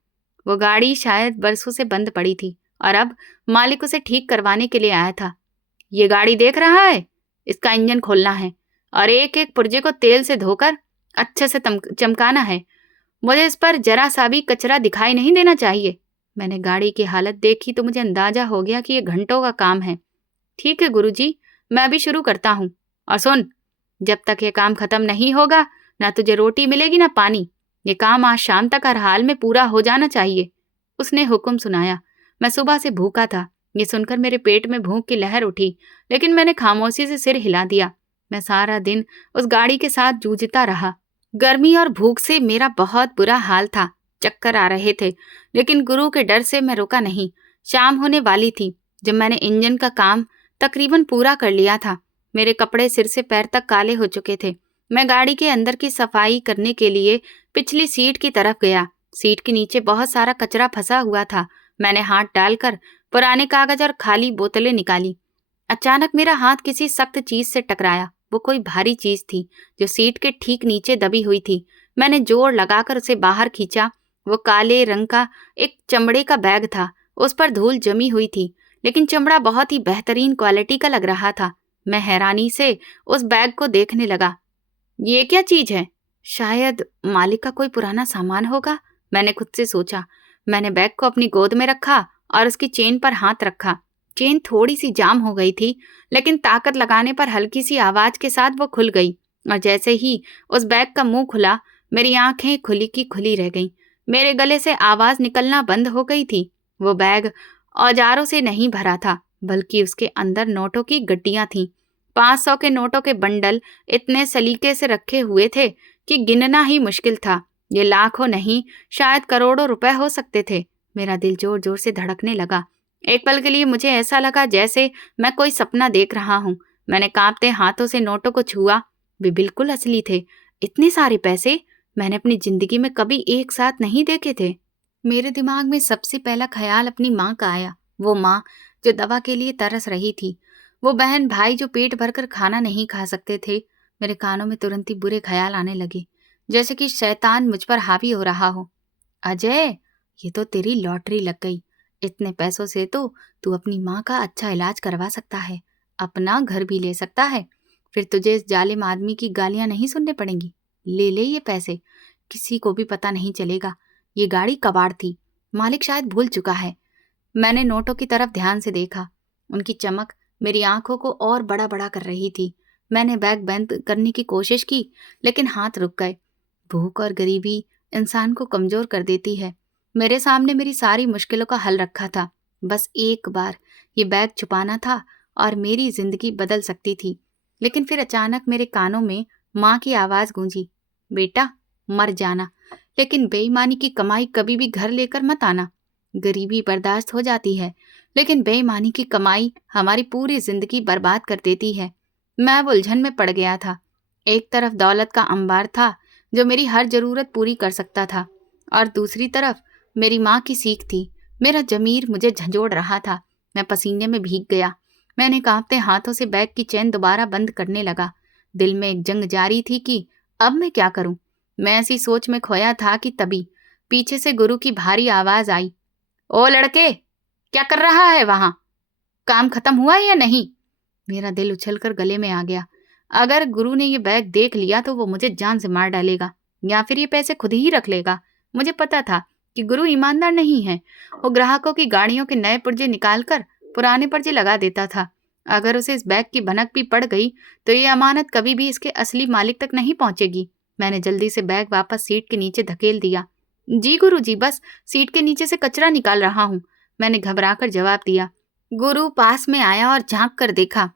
वो गाड़ी शायद बरसों से बंद पड़ी थी और अब मालिक उसे ठीक करवाने के लिए आया था। ये गाड़ी देख रहा है? इसका इंजन खोलना है और एक एक पुर्जे को तेल से धोकर अच्छे से चमकाना है। मुझे इस पर जरा सा भी कचरा दिखाई नहीं देना चाहिए। मैंने गाड़ी की हालत देखी तो मुझे अंदाजा हो गया कि ये घंटों का काम है। ठीक है गुरुजी, मैं अभी शुरू करता हूँ। और सुन, जब तक ये काम खत्म नहीं होगा, ना तुझे रोटी मिलेगी ना पानी। ये काम आज शाम तक हर हाल में पूरा हो जाना चाहिए। उसने हुक्म सुनाया। मैं सुबह से भूखा था। ये सुनकर मेरे पेट में भूख की लहर उठी, लेकिन मैंने खामोशी से सिर हिला दिया। मैं सारा दिन उस गाड़ी के साथ जूझता रहा। गर्मी और भूख से मेरा बहुत बुरा हाल था। चक्कर आ रहे थे, लेकिन गुरु के डर से मैं रुका नहीं। शाम होने वाली थी जब मैंने इंजन का काम तकरीबन पूरा कर लिया था। मेरे कपड़े सिर से पैर तक काले हो चुके थे। मैं गाड़ी के अंदर की सफाई करने के लिए पिछली सीट की तरफ गया। सीट के नीचे बहुत सारा कचरा फंसा हुआ था। मैंने हाथ डालकर पुराने कागज और खाली बोतलें निकाली। अचानक मेरा हाथ किसी सख्त चीज से टकराया। वो कोई भारी चीज थी जो सीट के ठीक नीचे दबी हुई थी। मैंने जोर लगाकर उसे बाहर खींचा। वो काले रंग का एक चमड़े का बैग था। उस पर धूल जमी हुई थी, लेकिन चमड़ा बहुत ही बेहतरीन क्वालिटी का लग रहा था। मैं हैरानी से उस बैग को देखने लगा। ये क्या चीज है? शायद मालिक का कोई पुराना सामान होगा, मैंने खुद से सोचा। मैंने बैग को अपनी गोद में रखा और उसकी चेन पर हाथ रखा। चेन थोड़ी सी जाम हो गई थी, लेकिन ताकत लगाने पर हल्की सी आवाज के साथ वो खुल गई। और जैसे ही उस बैग का मुंह खुला, मेरी आंखें खुली की खुली रह गईं। मेरे गले से आवाज निकलना बंद हो गई थी। वो बैग औजारों से नहीं भरा था, बल्कि उसके अंदर नोटों की गड्डियां थीं। 500 के नोटों के बंडल इतने सलीके से रखे हुए थे कि गिनना ही मुश्किल था। ये लाखों नहीं, शायद करोड़ों रुपए हो सकते थे। मेरा दिल जोर जोर से धड़कने लगा। एक पल के लिए मुझे ऐसा लगा जैसे मैं कोई सपना देख रहा हूँ। मैंने कांपते हाथों से नोटों को छुआ। वे बिल्कुल असली थे। इतने सारे पैसे मैंने अपनी जिंदगी में कभी एक साथ नहीं देखे थे। मेरे दिमाग में सबसे पहला ख्याल अपनी माँ का आया। वो माँ जो दवा के लिए तरस रही थी। वो बहन भाई जो पेट भरकर खाना नहीं खा सकते थे, मेरे कानों में तुरंत ही बुरे ख्याल आने लगे, जैसे कि शैतान मुझ पर हावी हो रहा हो। अजय, ये तो तेरी लॉटरी लग गई। इतने पैसों से तो तू अपनी माँ का अच्छा इलाज करवा सकता है, अपना घर भी ले सकता है। फिर तुझे इस जालिम आदमी की गालियां नहीं सुनने पड़ेंगी। ले ले ये पैसे, किसी को भी पता नहीं चलेगा। ये गाड़ी कबाड़ थी, मालिक शायद भूल चुका है। मैंने नोटों की तरफ ध्यान से देखा। उनकी चमक मेरी आंखों को और बड़ा बड़ा कर रही थी। मैंने बैग बंद करने की कोशिश की, लेकिन हाथ रुक गए। भूख और गरीबी इंसान को कमजोर कर देती है। मेरे सामने मेरी सारी मुश्किलों का हल रखा था। बस एक बार ये बैग छुपाना था और मेरी जिंदगी बदल सकती थी। लेकिन फिर अचानक मेरे कानों में माँ की आवाज गूंजी, बेटा मर जाना, लेकिन बेईमानी की कमाई कभी भी घर लेकर मत आना। गरीबी बर्दाश्त हो जाती है, लेकिन बेईमानी की कमाई हमारी पूरी जिंदगी बर्बाद कर देती है। मैं अब उलझन में पड़ गया था। एक तरफ दौलत का अंबार था जो मेरी हर जरूरत पूरी कर सकता था, और दूसरी तरफ मेरी माँ की सीख थी। मेरा जमीर मुझे झंझोड़ रहा था। मैं पसीने में भीग गया। मैंने कांपते हाथों से बैग की चेन दोबारा बंद करने लगा। दिल में एक जंग जारी थी कि अब मैं क्या करूं। मैं ऐसी सोच में खोया था कि तभी पीछे से गुरु की भारी आवाज आई, ओ लड़के, क्या कर रहा है वहां? काम खत्म हुआ है या नहीं? मेरा दिल उछलकर गले में आ गया। अगर गुरु ने ये बैग देख लिया तो वो मुझे जान से मार डालेगा, या फिर ये पैसे खुद ही रख लेगा। मुझे पता था कि गुरु ईमानदार नहीं है। वो ग्राहकों की गाड़ियों के नए पुर्जे निकालकर पुराने पुर्जे लगा देता था। अगर उसे इस बैग की भनक भी पड़ गई तो ये अमानत कभी भी इसके असली मालिक तक नहीं पहुंचेगी। मैंने जल्दी से बैग वापस सीट के नीचे धकेल दिया। जी गुरु जी, बस सीट के नीचे से कचरा निकाल रहा हूँ, मैंने घबराकर जवाब दिया। गुरु पास में आया और झांक कर देखा।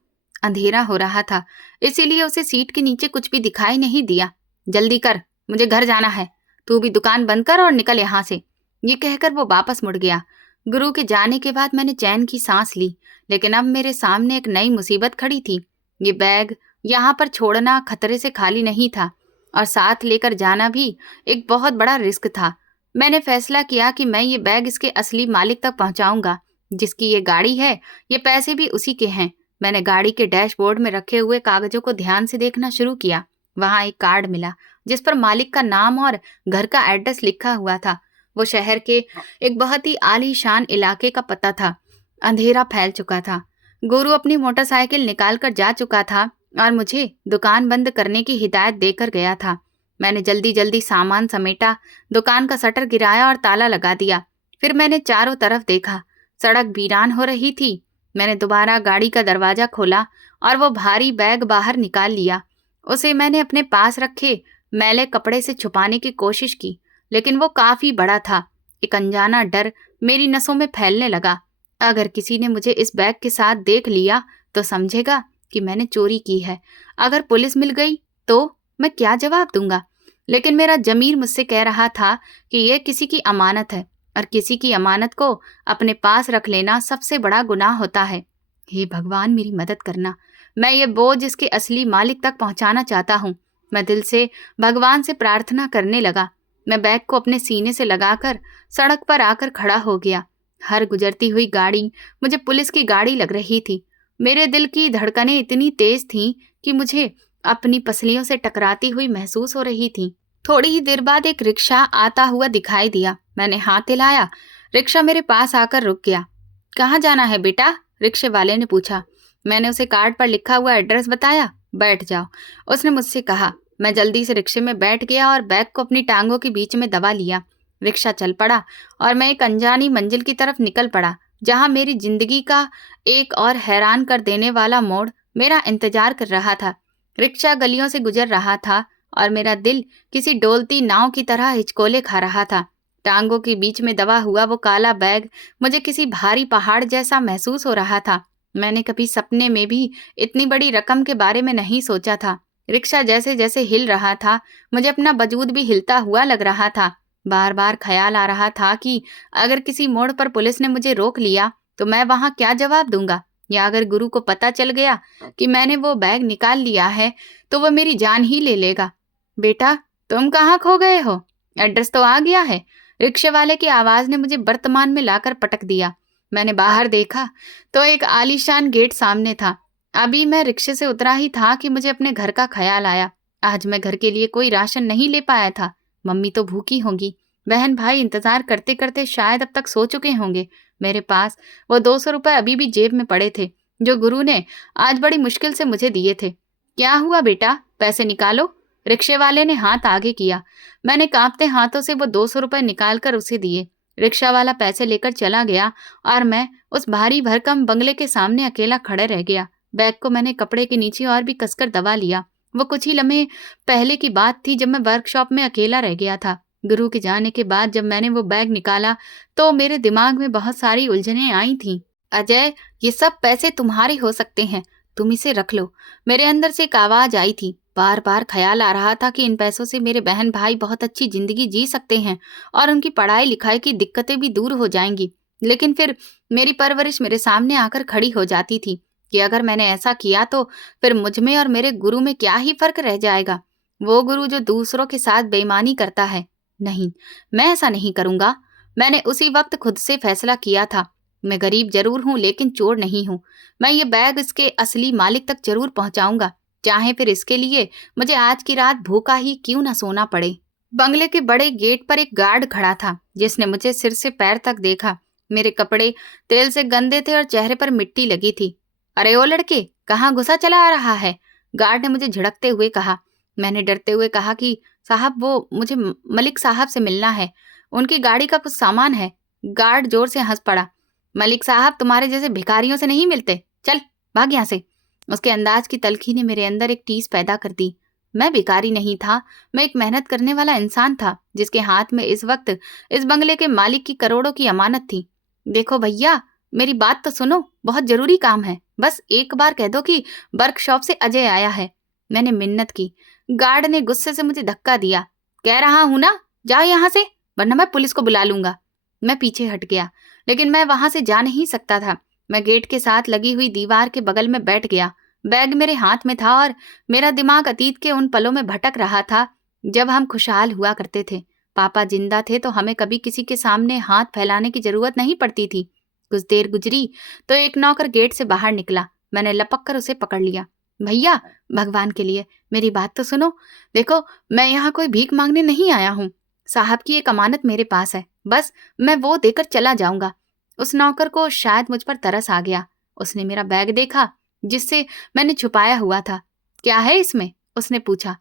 अंधेरा हो रहा था, इसीलिए उसे सीट के नीचे कुछ भी दिखाई नहीं दिया। जल्दी कर, मुझे घर जाना है। तू भी दुकान बंद कर और निकल यहाँ से। ये कहकर वो वापस मुड़ गया। गुरु के जाने के बाद मैंने चैन की सांस ली, लेकिन अब मेरे सामने एक नई मुसीबत खड़ी थी। ये बैग यहाँ पर छोड़ना खतरे से खाली नहीं था, और साथ लेकर जाना भी एक बहुत बड़ा रिस्क था। मैंने फैसला किया कि मैं ये बैग इसके असली मालिक तक पहुंचाऊंगा। जिसकी ये गाड़ी है, ये पैसे भी उसी के हैं। मैंने गाड़ी के डैशबोर्ड में रखे हुए कागजों को ध्यान से देखना शुरू किया। वहां एक कार्ड मिला जिस पर मालिक का नाम और घर का एड्रेस लिखा हुआ था। वो शहर के एक बहुत ही आलीशान इलाके का पता था। अंधेरा फैल चुका था। गुरु अपनी मोटरसाइकिल निकाल कर जा चुका था और मुझे दुकान बंद करने की हिदायत देकर गया था। मैंने जल्दी जल्दी सामान समेटा, दुकान का शटर गिराया और ताला लगा दिया। फिर मैंने चारों तरफ देखा। सड़क वीरान हो रही थी। मैंने दोबारा गाड़ी का दरवाजा खोला और वो भारी बैग बाहर निकाल लिया। उसे मैंने अपने पास रखे मैले कपड़े से छुपाने की कोशिश की, लेकिन वो काफी बड़ा था। एक अनजाना डर मेरी नसों में फैलने लगा। अगर किसी ने मुझे इस बैग के साथ देख लिया तो समझेगा कि मैंने चोरी की है। अगर पुलिस मिल गई तो मैं क्या जवाब दूंगा? लेकिन मेरा जमीर मुझसे कह रहा था कि यह किसी की अमानत है, और किसी की अमानत को अपने पास रख लेना सबसे बड़ा गुनाह होता है। हे भगवान, मेरी मदद करना। मैं ये बोझ इसके असली मालिक तक पहुंचाना चाहता हूँ। मैं दिल से भगवान से प्रार्थना करने लगा। मैं बैग को अपने सीने से लगाकर सड़क पर आकर खड़ा हो गया। हर गुजरती हुई गाड़ी मुझे पुलिस की गाड़ी लग रही थी। मेरे दिल की धड़कनें इतनी तेज थीं कि मुझे अपनी पसलियों से टकराती हुई महसूस हो रही थी। थोड़ी ही देर बाद एक रिक्शा आता हुआ दिखाई दिया। मैंने हाथ हिलाया। रिक्शा मेरे पास आकर रुक गया। कहाँ जाना है बेटा? रिक्शे वाले ने पूछा। मैंने उसे कार्ड पर लिखा हुआ एड्रेस बताया। बैठ जाओ, उसने मुझसे कहा। मैं जल्दी से रिक्शे में बैठ गया और बैग को अपनी टांगों के बीच में दबा लिया। रिक्शा चल पड़ा और मैं एक अनजानी मंजिल की तरफ निकल पड़ा, जहां मेरी जिंदगी का एक और हैरान कर देने वाला मोड़ मेरा इंतजार कर रहा था। रिक्शा गलियों से गुजर रहा था और मेरा दिल किसी डोलती नाव की तरह हिचकोले खा रहा था। टांगों के बीच में दबा हुआ वो काला बैग मुझे किसी भारी पहाड़ जैसा महसूस हो रहा था। मैंने कभी सपने में भी इतनी बड़ी रकम के बारे में नहीं सोचा था। रिक्शा जैसे जैसे हिल रहा था, मुझे अपना वजूद भी हिलता हुआ लग रहा था। बार बार ख्याल आ रहा था कि अगर किसी मोड़ पर पुलिस ने मुझे रोक लिया तो मैं वहां क्या जवाब दूंगा, या अगर गुरु को पता चल गया कि मैंने वो बैग निकाल लिया है तो वो मेरी जान ही ले लेगा। बेटा, तुम कहाँ खो गए हो? एड्रेस तो आ गया है। रिक्शे वाले की आवाज ने मुझे वर्तमान में लाकर पटक दिया। मैंने बाहर देखा तो एक आलीशान गेट सामने था। अभी मैं रिक्शे से उतरा ही था कि मुझे अपने घर का ख्याल आया। आज मैं घर के लिए कोई राशन नहीं ले पाया था। मम्मी तो भूखी होंगी, बहन भाई इंतजार करते करते शायद अब तक सो चुके होंगे। मेरे पास वो 200 रुपए अभी भी जेब में पड़े थे, जो गुरु ने आज बड़ी मुश्किल से मुझे दिए थे। क्या हुआ बेटा, पैसे निकालो। रिक्शे वाले ने हाथ आगे किया। मैंने कांपते हाथों से वो 200 रुपए निकाल कर उसे दिए। रिक्शा वाला पैसे लेकर चला गया और मैं उस भारी भरकम बंगले के सामने अकेला खड़े रह गया। बैग को मैंने कपड़े के नीचे और भी कसकर दबा लिया। वो कुछ ही लम्हे पहले की बात थी, जब मैं वर्कशॉप में अकेला रह गया था। गुरु के जाने के बाद जब मैंने वो बैग निकाला तो मेरे दिमाग में बहुत सारी उलझनें आई थीं। अजय, ये सब पैसे तुम्हारे हो सकते हैं, तुम इसे रख लो। मेरे अंदर से एक आवाज आई थी। बार बार ख्याल आ रहा था कि इन पैसों से मेरे बहन भाई बहुत अच्छी जिंदगी जी सकते हैं और उनकी पढ़ाई लिखाई की दिक्कतें भी दूर हो जाएंगी। लेकिन फिर मेरी परवरिश मेरे सामने आकर खड़ी हो जाती थी कि अगर मैंने ऐसा किया तो फिर मुझ में और मेरे गुरु में क्या ही फर्क रह जाएगा। वो गुरु जो दूसरों के साथ बेईमानी करता है। नहीं, मैं ऐसा नहीं करूंगा। मैंने उसी वक्त खुद से फैसला किया था। मैं गरीब जरूर हूं लेकिन चोर नहीं हूं। मैं ये बैग इसके असली मालिक तक जरूर पहुंचाऊंगा, चाहे फिर इसके लिए मुझे आज की रात भूखा ही क्यों न सोना पड़े। बंगले के बड़े गेट पर एक गार्ड खड़ा था, जिसने मुझे सिर से पैर तक देखा। मेरे कपड़े तेल से गंदे थे और चेहरे पर मिट्टी लगी थी। अरे ओ लड़के, कहाँ घुसा चला आ रहा है? गार्ड ने मुझे झिड़कते हुए कहा। मैंने डरते हुए कहा कि साहब, वो मुझे मलिक साहब से मिलना है, उनकी गाड़ी का कुछ सामान है। गार्ड जोर से हंस पड़ा। मलिक साहब तुम्हारे जैसे भिखारियों से नहीं मिलते, चल भाग यहाँ से। उसके अंदाज की तलखी ने मेरे अंदर एक टीस पैदा कर दी। मैं भिखारी नहीं था, मैं एक मेहनत करने वाला इंसान था, जिसके हाथ में इस वक्त इस बंगले के मालिक की करोड़ों की अमानत थी। देखो भैया, मेरी बात तो सुनो, बहुत जरूरी काम है, बस एक बार कह दो कि वर्कशॉप से अजय आया है। मैंने मिन्नत की। गार्ड ने गुस्से से मुझे धक्का दिया। कह रहा हूं ना, जाओ यहां से, वरना मैं पुलिस को बुला लूंगा। मैं पीछे हट गया, लेकिन मैं वहां से जा नहीं सकता था। मैं गेट के साथ लगी हुई दीवार के बगल में बैठ गया। बैग मेरे हाथ में था और मेरा दिमाग अतीत के उन पलों में भटक रहा था जब हम खुशहाल हुआ करते थे। पापा जिंदा थे तो हमें कभी किसी के सामने हाथ फैलाने की जरूरत नहीं पड़ती थी। कुछ देर गुजरी तो एक नौकर गेट से बाहर निकला। मैंने लपक कर उसे पकड़ लिया। भैया, भगवान के लिए मेरी बात तो सुनो। देखो, मैं यहाँ कोई भीख मांगने नहीं आया हूँ। साहब की एक अमानत मेरे पास है, बस मैं वो देकर चला जाऊंगा। उस नौकर को शायद मुझ पर तरस आ गया। उसने मेरा बैग देखा, जिससे मैंने छुपाया हुआ था। क्या है इसमें? उसने पूछा।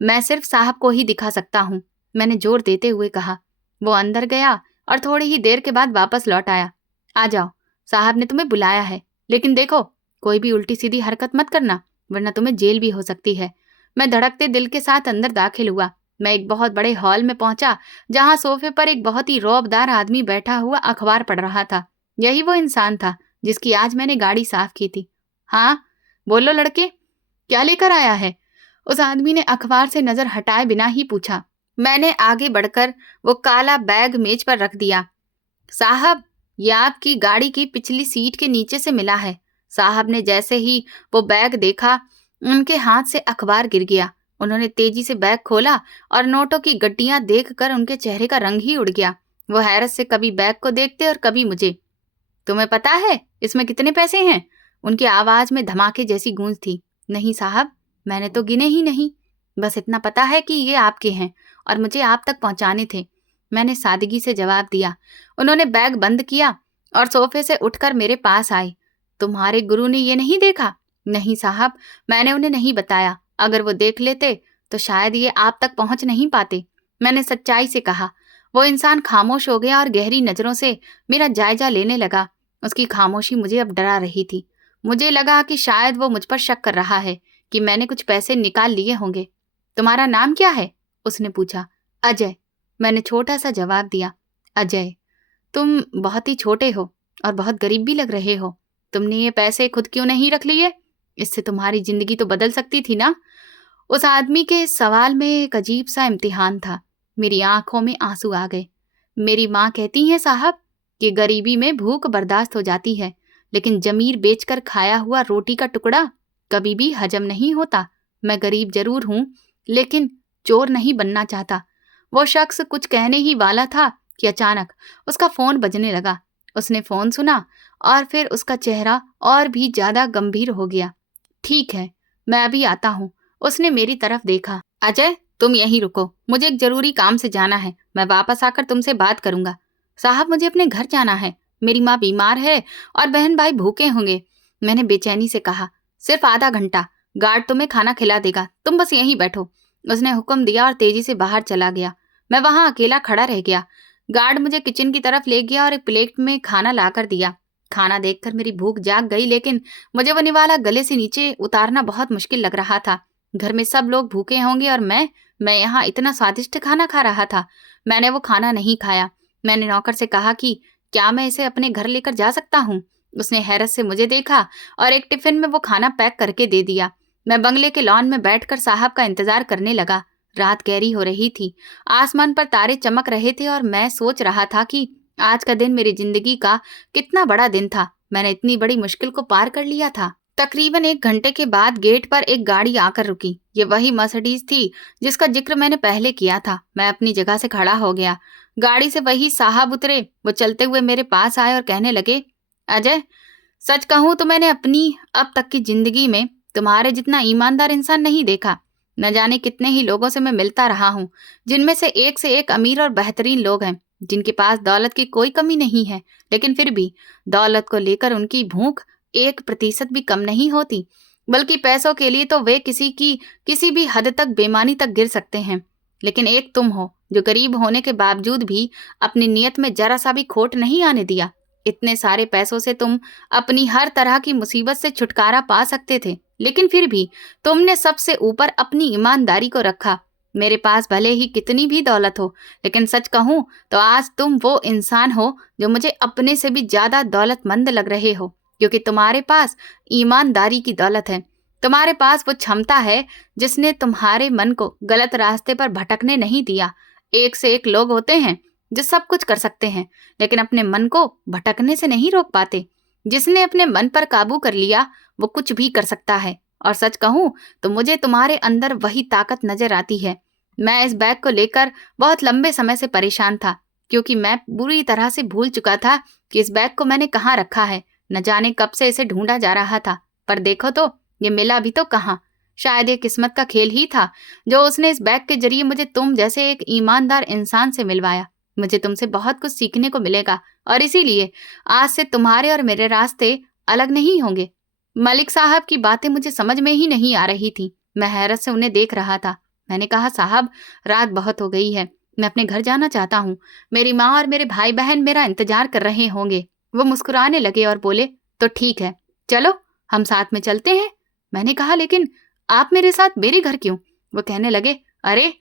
मैं सिर्फ साहब को ही दिखा सकता हूँ, मैंने जोर देते हुए कहा। वो अंदर गया और थोड़ी ही देर के बाद वापस लौट आया। आ जाओ, साहब ने तुम्हें बुलाया है, लेकिन देखो कोई भी उल्टी सीधी हरकत मत करना, वरना तुम्हें जेल भी हो सकती है। मैं धड़कते दिल के साथ अंदर दाखिल हुआ। मैं एक बहुत बड़े हॉल में पहुंचा, जहां सोफे पर एक बहुत ही रौबदार आदमी बैठा हुआ अखबार पढ़ रहा था। यही वो इंसान था जिसकी आज मैंने गाड़ी साफ की थी। हाँ बोलो लड़के, क्या लेकर आया है? उस आदमी ने अखबार से नजर हटाए बिना ही पूछा। मैंने आगे बढ़कर वो काला बैग मेज पर रख दिया। साहब, ये आपकी गाड़ी की पिछली सीट के नीचे से मिला है। साहब ने जैसे ही वो बैग देखा, उनके हाथ से अखबार गिर गया। उन्होंने तेजी से बैग खोला और नोटों की गड्डियां देखकर उनके चेहरे का रंग ही उड़ गया। वो हैरत से कभी बैग को देखते और कभी मुझे। तुम्हें पता है इसमें कितने पैसे हैं? उनकी आवाज में धमाके जैसी गूंज थी। नहीं साहब, मैंने तो गिने ही नहीं, बस इतना पता है कि ये आपके हैं और मुझे आप तक पहुंचाने थे, मैंने सादगी से जवाब दिया। उन्होंने बैग बंद किया और सोफे से उठकर मेरे पास आए। तुम्हारे गुरु ने ये नहीं देखा? नहीं साहब, मैंने उन्हें नहीं बताया। अगर वो देख लेते तो शायद ये आप तक पहुंच नहीं पाते, मैंने सच्चाई से कहा। वो इंसान खामोश हो गया और गहरी नजरों से मेरा जायजा लेने लगा। उसकी खामोशी मुझे अब डरा रही थी। मुझे लगा कि शायद वो मुझ पर शक कर रहा है कि मैंने कुछ पैसे निकाल लिए होंगे। तुम्हारा नाम क्या है? उसने पूछा। अजय, मैंने छोटा सा जवाब दिया। अजय, तुम बहुत ही छोटे हो और बहुत गरीब भी लग रहे हो। तुमने ये पैसे खुद क्यों नहीं रख लिए? इससे तुम्हारी जिंदगी तो बदल सकती थी ना। उस आदमी के इस सवाल में एक अजीब सा इम्तिहान था। मेरी आंखों में आंसू आ गए। मेरी माँ कहती है साहब कि गरीबी में भूख बर्दाश्त हो जाती है, लेकिन जमीर बेचकर खाया हुआ रोटी का टुकड़ा कभी भी हजम नहीं होता। मैं गरीब जरूर हूं, लेकिन चोर नहीं बनना चाहता। वो शख्स कुछ कहने ही वाला था कि अचानक उसका फोन बजने लगा। उसने फोन सुना और फिर उसका चेहरा और भी ज्यादा गंभीर हो गया। ठीक है, मैं अभी आता हूँ। उसने मेरी तरफ देखा। अजय, तुम यहीं रुको, मुझे एक जरूरी काम से जाना है। मैं वापस आकर तुमसे बात करूंगा। साहब, मुझे अपने घर जाना है। मेरी माँ बीमार है और बहन भाई भूखे होंगे। मैंने बेचैनी से कहा। सिर्फ आधा घंटा, गार्ड तुम्हें खाना खिला देगा, तुम बस यहीं बैठो। उसने हुक्म दिया और तेजी से बाहर चला गया। मैं वहां अकेला खड़ा रह गया। गार्ड मुझे किचन की तरफ ले गया और एक प्लेट में खाना लाकर दिया। खाना देखकर मेरी भूख जाग गई, लेकिन मुझे वो निवाला गले से नीचे उतारना बहुत मुश्किल लग रहा था। घर में सब लोग भूखे होंगे और मैं यहाँ इतना स्वादिष्ट खाना खा रहा था। मैंने वो खाना नहीं खाया। मैंने नौकर से कहा कि क्या मैं इसे अपने घर लेकर जा सकता हूँ। उसने हैरत से मुझे देखा और एक टिफिन में वो खाना पैक करके दे दिया। मैं बंगले के लॉन में बैठकर साहब का इंतजार करने लगा। रात गहरी हो रही थी, आसमान पर तारे चमक रहे थे और मैं सोच रहा था कि आज का दिन मेरी जिंदगी का कितना बड़ा दिन था। मैंने इतनी बड़ी मुश्किल को पार कर लिया था। तकरीबन 1 घंटे के बाद गेट पर एक गाड़ी आकर रुकी। ये वही मर्सिडीज थी जिसका जिक्र मैंने पहले किया था। मैं अपनी जगह से खड़ा हो गया। गाड़ी से वही साहब उतरे। वो चलते हुए मेरे पास आए और कहने लगे, अजय, सच कहूं तो मैंने अपनी अब तक की जिंदगी में तुम्हारे जितना ईमानदार इंसान नहीं देखा। न जाने कितने ही लोगों से मैं मिलता रहा हूँ, जिनमें से एक अमीर और बेहतरीन लोग हैं, जिनके पास दौलत की कोई कमी नहीं है, लेकिन फिर भी दौलत को लेकर उनकी भूख 1% भी कम नहीं होती। बल्कि पैसों के लिए तो वे किसी भी हद तक बेईमानी तक गिर सकते हैं। लेकिन एक तुम हो जो गरीब होने के बावजूद भी अपनी नीयत में जरा सा भी खोट नहीं आने दिया। इतने सारे पैसों से तुम अपनी हर तरह की मुसीबत से छुटकारा पा सकते थे, लेकिन फिर भी तुमने सबसे ऊपर अपनी ईमानदारी को रखा। मेरे पास भले ही कितनी भी दौलत हो, लेकिन सच कहूं तो आज तुम वो इंसान हो जो मुझे अपने से भी ज्यादा दौलतमंद लग रहे हो, क्योंकि तुम्हारे पास ईमानदारी की दौलत है। तुम्हारे पास वो क्षमता है जिसने तुम्हारे मन को गलत रास्ते पर भटकने नहीं दिया। एक से एक लोग होते हैं जो सब कुछ कर सकते हैं, लेकिन अपने मन को भटकने से नहीं रोक पाते। जिसने अपने मन पर काबू कर लिया वो कुछ भी कर सकता है। और सच कहूं तो मुझे तुम्हारे अंदर वही ताकत नजर आती है। मैं इस बैग को लेकर बहुत लंबे समय से परेशान था, क्योंकि मैं बुरी तरह से भूल चुका था कि इस बैग को मैंने कहाँ रखा है। न जाने कब से इसे ढूंढा जा रहा था, पर देखो तो ये मिला भी तो कहाँ। शायद ये किस्मत का खेल ही था जो उसने इस बैग के जरिए मुझे तुम जैसे एक ईमानदार इंसान से मिलवाया। मुझे तुमसे बहुत कुछ सीखने को मिलेगा और इसीलिए आज से तुम्हारे और मेरे रास्ते अलग नहीं होंगे। मलिक साहब की बातें मुझे समझ में ही नहीं आ रही थी। मैं हैरत से उन्हें देख रहा था। मैंने कहा, साहब, रात बहुत हो गई है, मैं अपने घर जाना चाहता हूँ। मेरी माँ और मेरे भाई बहन मेरा इंतजार कर रहे होंगे। वो मुस्कुराने लगे और बोले, तो ठीक है, चलो हम साथ में चलते हैं। मैंने कहा, लेकिन आप मेरे साथ मेरे घर क्यों? वो कहने लगे, अरे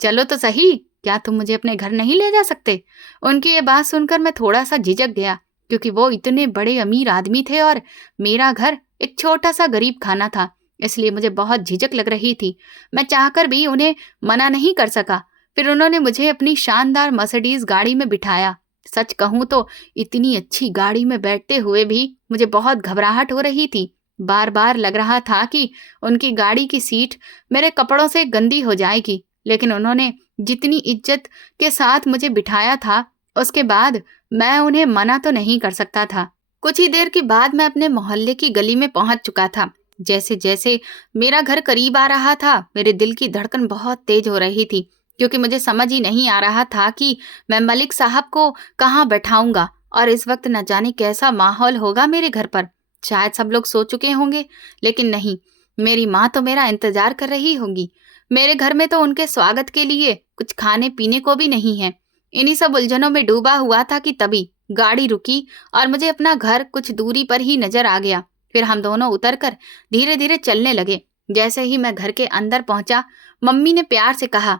चलो तो सही, क्या तुम मुझे अपने घर नहीं ले जा सकते? उनकी ये बात सुनकर मैं थोड़ा सा झिझक गया, क्योंकि वो इतने बड़े अमीर आदमी थे और मेरा घर एक छोटा सा गरीब खाना था। इसलिए मुझे बहुत झिझक लग रही थी। मैं चाहकर भी उन्हें मना नहीं कर सका। फिर उन्होंने मुझे अपनी शानदार मर्सिडीज गाड़ी में बिठाया। सच कहूं तो इतनी अच्छी गाड़ी में बैठते हुए भी मुझे बहुत घबराहट हो रही थी। बार बार लग रहा था कि उनकी गाड़ी की सीट मेरे कपड़ों से गंदी हो जाएगी। लेकिन उन्होंने जितनी इज्जत के साथ मुझे बिठाया था, उसके बाद मैं उन्हें मना तो नहीं कर सकता था। कुछ ही देर के बाद मैं अपने मोहल्ले की गली में पहुंच चुका था। जैसे जैसे मेरा घर करीब आ रहा था, मेरे दिल की धड़कन बहुत तेज हो रही थी, क्योंकि मुझे समझ ही नहीं आ रहा था कि मैं मलिक साहब को कहाँ बैठाऊंगा और इस वक्त न जाने कैसा माहौल होगा मेरे घर पर। शायद सब लोग सो चुके होंगे, लेकिन नहीं, मेरी माँ तो मेरा इंतजार कर रही होगी। मेरे घर में तो उनके स्वागत के लिए कुछ खाने पीने को भी नहीं है। इन्हीं सब उलझनों में डूबा हुआ था कि तभी गाड़ी रुकी और मुझे अपना घर कुछ दूरी पर ही नजर आ गया। फिर हम दोनों उतरकर धीरे धीरे चलने लगे। जैसे ही मैं घर के अंदर पहुंचा, मम्मी ने प्यार से कहा,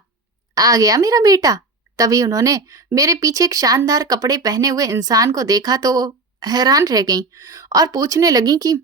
आ गया मेरा बेटा। तभी उन्होंने मेरे पीछे एक शानदार कपड़े पहने हुए इंसान को देखा तो हैरान रह गईं और पूछने लगी कि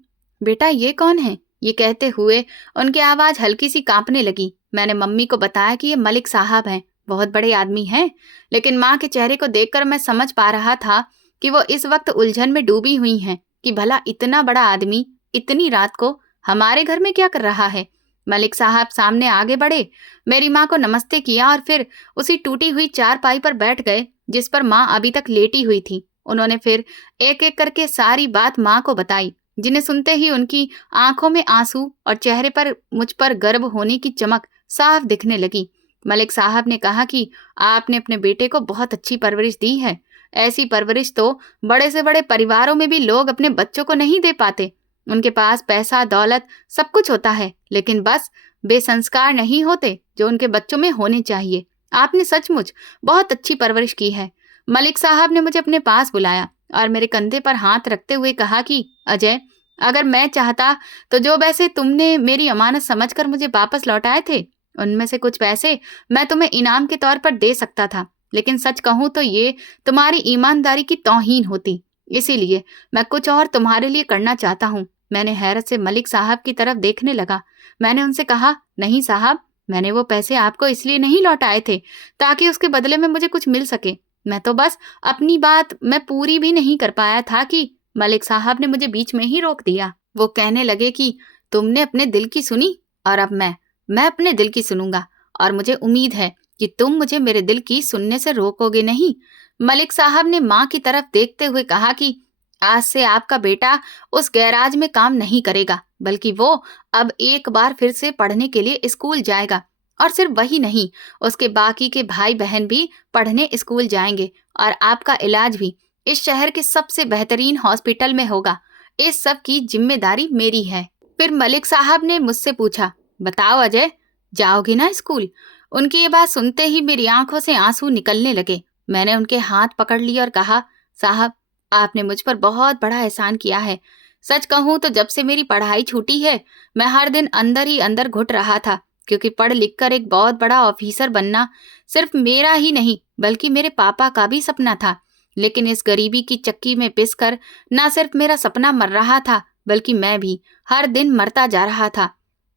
बेटा ये कौन है? ये कहते हुए उनकी आवाज हल्की सी कांपने लगी। मैंने मम्मी को बताया कि ये मलिक साहब हैं, बहुत बड़े आदमी हैं। लेकिन माँ के चेहरे को देखकर मैं समझ पा रहा था कि वो इस वक्त उलझन में डूबी हुई हैं कि भला इतना बड़ा आदमी इतनी रात को हमारे घर में क्या कर रहा है। मलिक साहब सामने आगे बढ़े, मेरी माँ को नमस्ते किया और फिर उसी टूटी हुई चारपाई पर बैठ गए जिस पर माँ अभी तक लेटी हुई थी। उन्होंने फिर एक एक करके सारी बात माँ को बताई। जिन्हें सुनते ही उनकी आंखों में आंसू और चेहरे पर मुझ पर गर्व होने की चमक साफ दिखने लगी। मलिक साहब ने कहा कि आपने अपने बेटे को बहुत अच्छी परवरिश दी है। ऐसी परवरिश तो बड़े से बड़े परिवारों में भी लोग अपने बच्चों को नहीं दे पाते। उनके पास पैसा दौलत सब कुछ होता है, लेकिन बस वे संस्कार नहीं होते जो उनके बच्चों में होने चाहिए। आपने सचमुच बहुत अच्छी परवरिश की है। मलिक साहब ने मुझे अपने पास बुलाया और मेरे कंधे पर हाथ रखते हुए कहा कि अजय, अगर मैं चाहता तो जो पैसे तुमने मेरी अमानत समझकर मुझे वापस लौटाए थे, उनमें से कुछ पैसे मैं तुम्हें इनाम के तौर पर दे सकता था, लेकिन सच कहूं तो ये तुम्हारी ईमानदारी की तौहीन होती। इसीलिए मैं कुछ और तुम्हारे लिए करना चाहता हूँ। मैंने हैरत से मलिक साहब की तरफ देखने लगा। मैंने उनसे कहा, नहीं साहब, मैंने वो पैसे आपको इसलिए नहीं लौटाए थे ताकि उसके बदले में मुझे कुछ मिल सके। मैं तो बस अपनी बात मैं पूरी भी नहीं कर पाया था कि मलिक साहब ने मुझे बीच में ही रोक दिया। वो कहने लगे कि तुमने अपने दिल की सुनी और अब मैं अपने दिल की सुनूंगा, और मुझे उम्मीद है कि तुम मुझे मेरे दिल की सुनने से रोकोगे नहीं। मलिक साहब ने माँ की तरफ देखते हुए कहा कि आज से आपका बेटा उस गैराज में काम नहीं करेगा, बल्कि वो अब एक बार फिर से पढ़ने के लिए स्कूल जाएगा। और सिर्फ वही नहीं, उसके बाकी के भाई बहन भी पढ़ने स्कूल जाएंगे और आपका इलाज भी इस शहर के सबसे बेहतरीन हॉस्पिटल में होगा। इस सब की जिम्मेदारी मेरी है। फिर मलिक साहब ने मुझसे पूछा, बताओ अजय, जाओगे ना स्कूल? उनकी ये बात सुनते ही मेरी आंखों से आंसू निकलने लगे। मैंने उनके हाथ पकड़ लिए और कहा, साहब, आपने मुझ पर बहुत बड़ा एहसान किया है। सच कहूं तो जब से मेरी पढ़ाई छूटी है, मैं हर दिन अंदर ही अंदर घुट रहा था, क्योंकि पढ़ लिख कर एक बहुत बड़ा ऑफिसर बनना सिर्फ मेरा ही नहीं बल्कि मेरे पापा का भी सपना था। लेकिन इस गरीबी की चक्की में पिसकर न सिर्फ मेरा सपना मर रहा था, बल्कि मैं भी हर दिन मरता जा रहा था।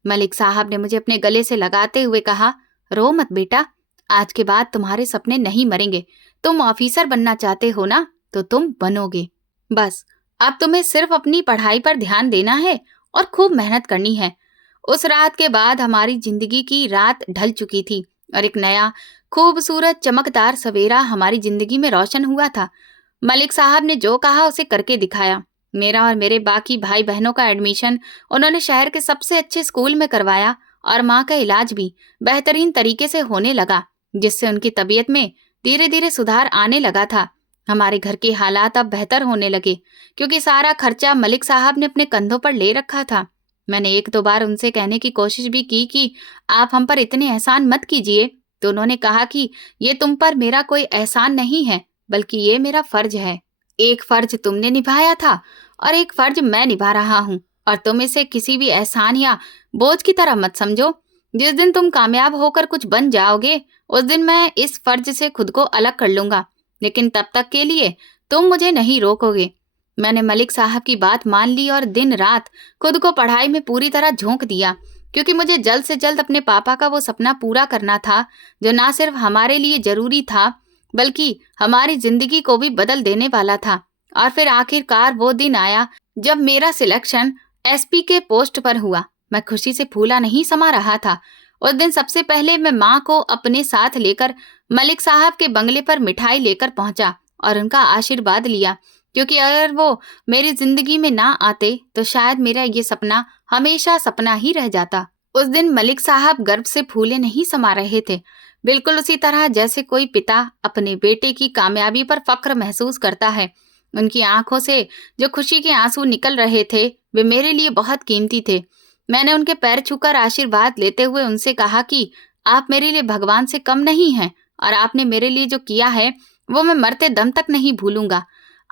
मलिक साहब ने मुझे अपने गले से लगाते हुए कहा, रो मत बेटा, आज के बाद तुम्हारे सपने नहीं मरेंगे। तुम ऑफिसर बनना चाहते हो ना, तो तुम बनोगे। बस अब तुम्हें सिर्फ अपनी पढ़ाई पर ध्यान देना है और खूब मेहनत करनी है। उस रात के बाद हमारी जिंदगी की रात ढल चुकी थी और एक नया खूबसूरत चमकदार सवेरा हमारी जिंदगी में रोशन हुआ था। मलिक साहब ने जो कहा उसे करके दिखाया। मेरा और मेरे बाकी भाई बहनों का एडमिशन उन्होंने शहर के सबसे अच्छे स्कूल में करवाया और माँ का इलाज भी बेहतरीन तरीके से होने लगा, जिससे उनकी तबीयत में धीरे धीरे सुधार आने लगा था। हमारे घर के हालात अब बेहतर होने लगे, क्योंकि सारा खर्चा मलिक साहब ने अपने कंधों पर ले रखा था। मैंने एक दो बार उनसे कहने की कोशिश भी की कि आप हम पर इतने एहसान मत कीजिए, तो उन्होंने कहा कि ये तुम पर मेरा कोई एहसान नहीं है, बल्कि ये मेरा फर्ज है। एक फर्ज तुमने निभाया था और एक फर्ज मैं निभा रहा हूँ, और तुम इसे किसी भी एहसान या बोझ की तरह मत समझो। जिस दिन तुम कामयाब होकर कुछ बन जाओगे, उस दिन मैं इस फर्ज से खुद को अलग कर लूंगा, लेकिन तब तक के लिए तुम मुझे नहीं रोकोगे। मैंने मलिक साहब की बात मान ली और दिन रात खुद को पढ़ाई में पूरी तरह झोंक दिया, क्योंकि मुझे जल्द से जल्द अपने पापा का वो सपना पूरा करना था जो ना सिर्फ हमारे लिए जरूरी था, बल्कि हमारी जिंदगी को भी बदल देने वाला था। और फिर आखिरकार वो दिन आया जब मेरा सिलेक्शन एसपी के पोस्ट पर हुआ। मैं खुशी से फूला नहीं समा रहा था। उस दिन सबसे पहले मैं माँ को अपने साथ लेकर मलिक साहब के बंगले पर मिठाई लेकर पहुंचा और उनका आशीर्वाद लिया, क्योंकि अगर वो मेरी जिंदगी में ना आते तो शायद मेरा ये सपना हमेशा सपना ही रह जाता। उस दिन मलिक साहब गर्व से फूले नहीं समा रहे थे, बिल्कुल उसी तरह जैसे कोई पिता अपने बेटे की कामयाबी पर फक्र महसूस करता है। उनकी आंखों से जो खुशी के आंसू निकल रहे थे, वे मेरे लिए बहुत कीमती थे। मैंने उनके पैर छूकर आशीर्वाद लेते हुए उनसे कहा कि आप मेरे लिए भगवान से कम नहीं हैं, और आपने मेरे लिए जो किया है वो मैं मरते दम तक नहीं भूलूंगा।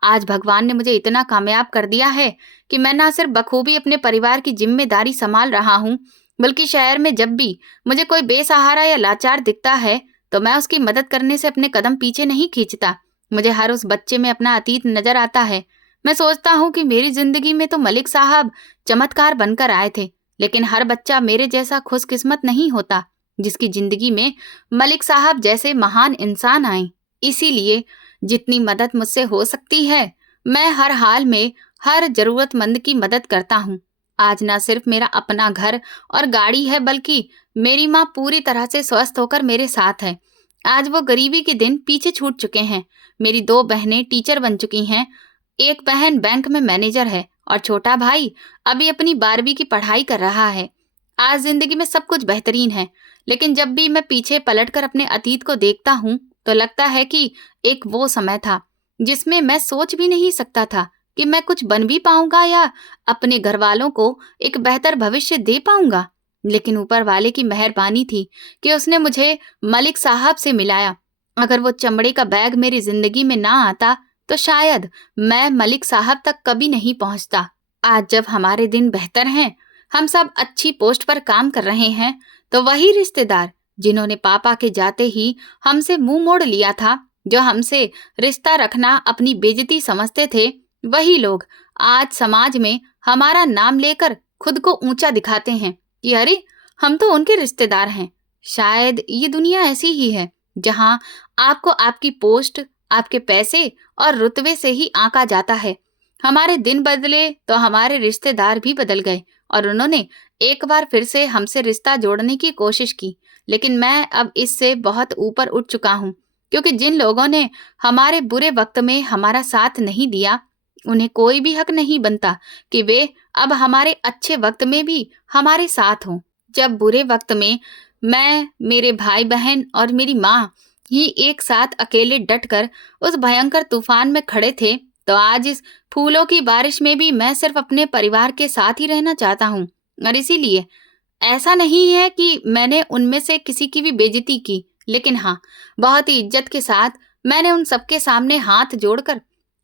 आज भगवान ने मुझे इतना कामयाब कर दिया है कि मैं ना सिर्फ बखूबी अपने परिवार की जिम्मेदारी संभाल रहा हूँ, बल्कि शहर में जब भी मुझे कोई बेसहारा या लाचार दिखता है तो मैं उसकी मदद करने से अपने कदम पीछे नहीं खींचता। मुझे हर उस बच्चे में अपना अतीत नजर आता है। मैं सोचता हूँ कि मेरी जिंदगी में तो मलिक साहब चमत्कार बनकर आए थे, लेकिन हर बच्चा मेरे जैसा खुशकिस्मत नहीं होता जिसकी जिंदगी में मलिक साहब जैसे महान इंसान आए। इसीलिए जितनी मदद मुझसे हो सकती है, मैं हर हाल में हर जरूरतमंद की मदद करता हूँ। आज ना सिर्फ मेरा अपना घर और गाड़ी है, बल्कि मेरी माँ पूरी तरह से स्वस्थ होकर मेरे साथ है। आज वो गरीबी के दिन पीछे छूट चुके हैं। मेरी 2 बहनें टीचर बन चुकी हैं। एक बहन बैंक में मैनेजर है और छोटा भाई अभी अपनी 12वीं की पढ़ाई कर रहा है। आज जिंदगी में सब कुछ बेहतरीन है, लेकिन जब भी मैं पीछे पलटकर अपने अतीत को देखता हूँ तो लगता है कि एक वो समय था जिसमें मैं सोच भी नहीं सकता था कि मैं कुछ बन भी पाऊंगा या अपने घर वालों को एक बेहतर भविष्य दे पाऊंगा। लेकिन ऊपर वाले की मेहरबानी थी कि उसने मुझे मलिक साहब से मिलाया। अगर वो चमड़े का बैग मेरी जिंदगी में ना आता तो शायद मैं मलिक साहब तक कभी नहीं पहुंचता। आज जब हमारे दिन बेहतर हैं, हम सब अच्छी पोस्ट पर काम कर रहे हैं, तो वही रिश्तेदार जिन्होंने पापा के जाते ही हमसे मुंह मोड़ लिया था, जो हमसे रिश्ता रखना अपनी बेइज्जती समझते थे, वही लोग आज समाज में हमारा नाम लेकर खुद को ऊंचा दिखाते हैं कि अरे हम तो उनके रिश्तेदार हैं। शायद ये दुनिया ऐसी ही है जहां आपको आपकी पोस्ट, आपके पैसे और रुतबे से ही आंका जाता है। हमारे दिन बदले तो हमारे रिश्तेदार भी बदल गए और उन्होंने एक बार फिर से हमसे रिश्ता जोड़ने की कोशिश की। लेकिन मैं अब इससे बहुत ऊपर उठ चुका हूँ, क्योंकि जिन लोगों ने हमारे बुरे वक्त में हमारा साथ नहीं दिया, उन्हें कोई भी हक नहीं बनता कि वे अब हमारे अच्छे वक्त में भी हमारे साथ हों। जब बुरे वक्त में मैं, मेरे भाई बहन और मेरी माँ ही एक साथ अकेले डटकर उस भयंकर तूफान में खड़े थे, तो आज इस फूलों की बारिश में भी मैं सिर्फ अपने परिवार के साथ ही रहना चाहता हूँ। और इसीलिए ऐसा नहीं है कि मैंने उनमें से किसी की भी बेइज्जती की, लेकिन हाँ, बहुत ही इज्जत के साथ मैंने उन सबके सामने हाथ जोड़कर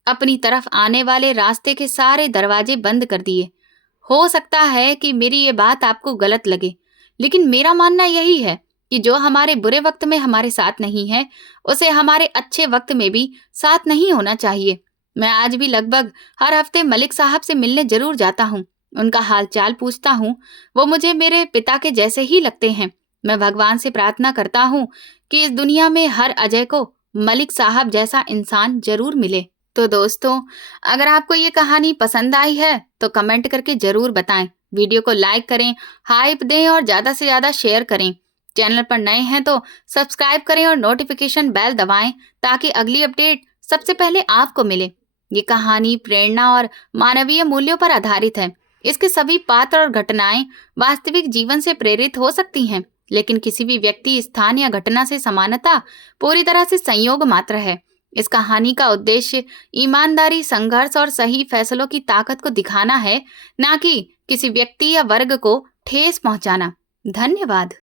अपनी तरफ आने वाले रास्ते के सारे दरवाजे बंद कर दिए। हो सकता है कि मेरी ये बात आपको गलत लगे, लेकिन मेरा मानना यही है कि जो हमारे बुरे वक्त में हमारे साथ नहीं है, उसे हमारे अच्छे वक्त में भी साथ नहीं होना चाहिए। मैं आज भी लगभग हर हफ्ते मलिक साहब से मिलने जरूर जाता हूँ, उनका हाल चाल पूछता हूँ। वो मुझे मेरे पिता के जैसे ही लगते हैं। मैं भगवान से प्रार्थना करता हूँ कि इस दुनिया में हर अजय को मलिक साहब जैसा इंसान जरूर मिले। तो दोस्तों, अगर आपको ये कहानी पसंद आई है तो कमेंट करके जरूर बताएं, वीडियो को लाइक करें, हाइप दें और ज़्यादा से ज़्यादा शेयर करें। चैनल पर नए हैं तो सब्सक्राइब करें और नोटिफिकेशन बेल दबाएं ताकि अगली अपडेट सबसे पहले आपको मिले। ये कहानी प्रेरणा और मानवीय मूल्यों पर आधारित है। इसके सभी पात्र और घटनाएं वास्तविक जीवन से प्रेरित हो सकती हैं, लेकिन किसी भी व्यक्ति, स्थान या घटना से समानता पूरी तरह से संयोग मात्र है। इस कहानी का उद्देश्य ईमानदारी, संघर्ष और सही फैसलों की ताकत को दिखाना है, ना कि किसी व्यक्ति या वर्ग को ठेस पहुंचाना। धन्यवाद।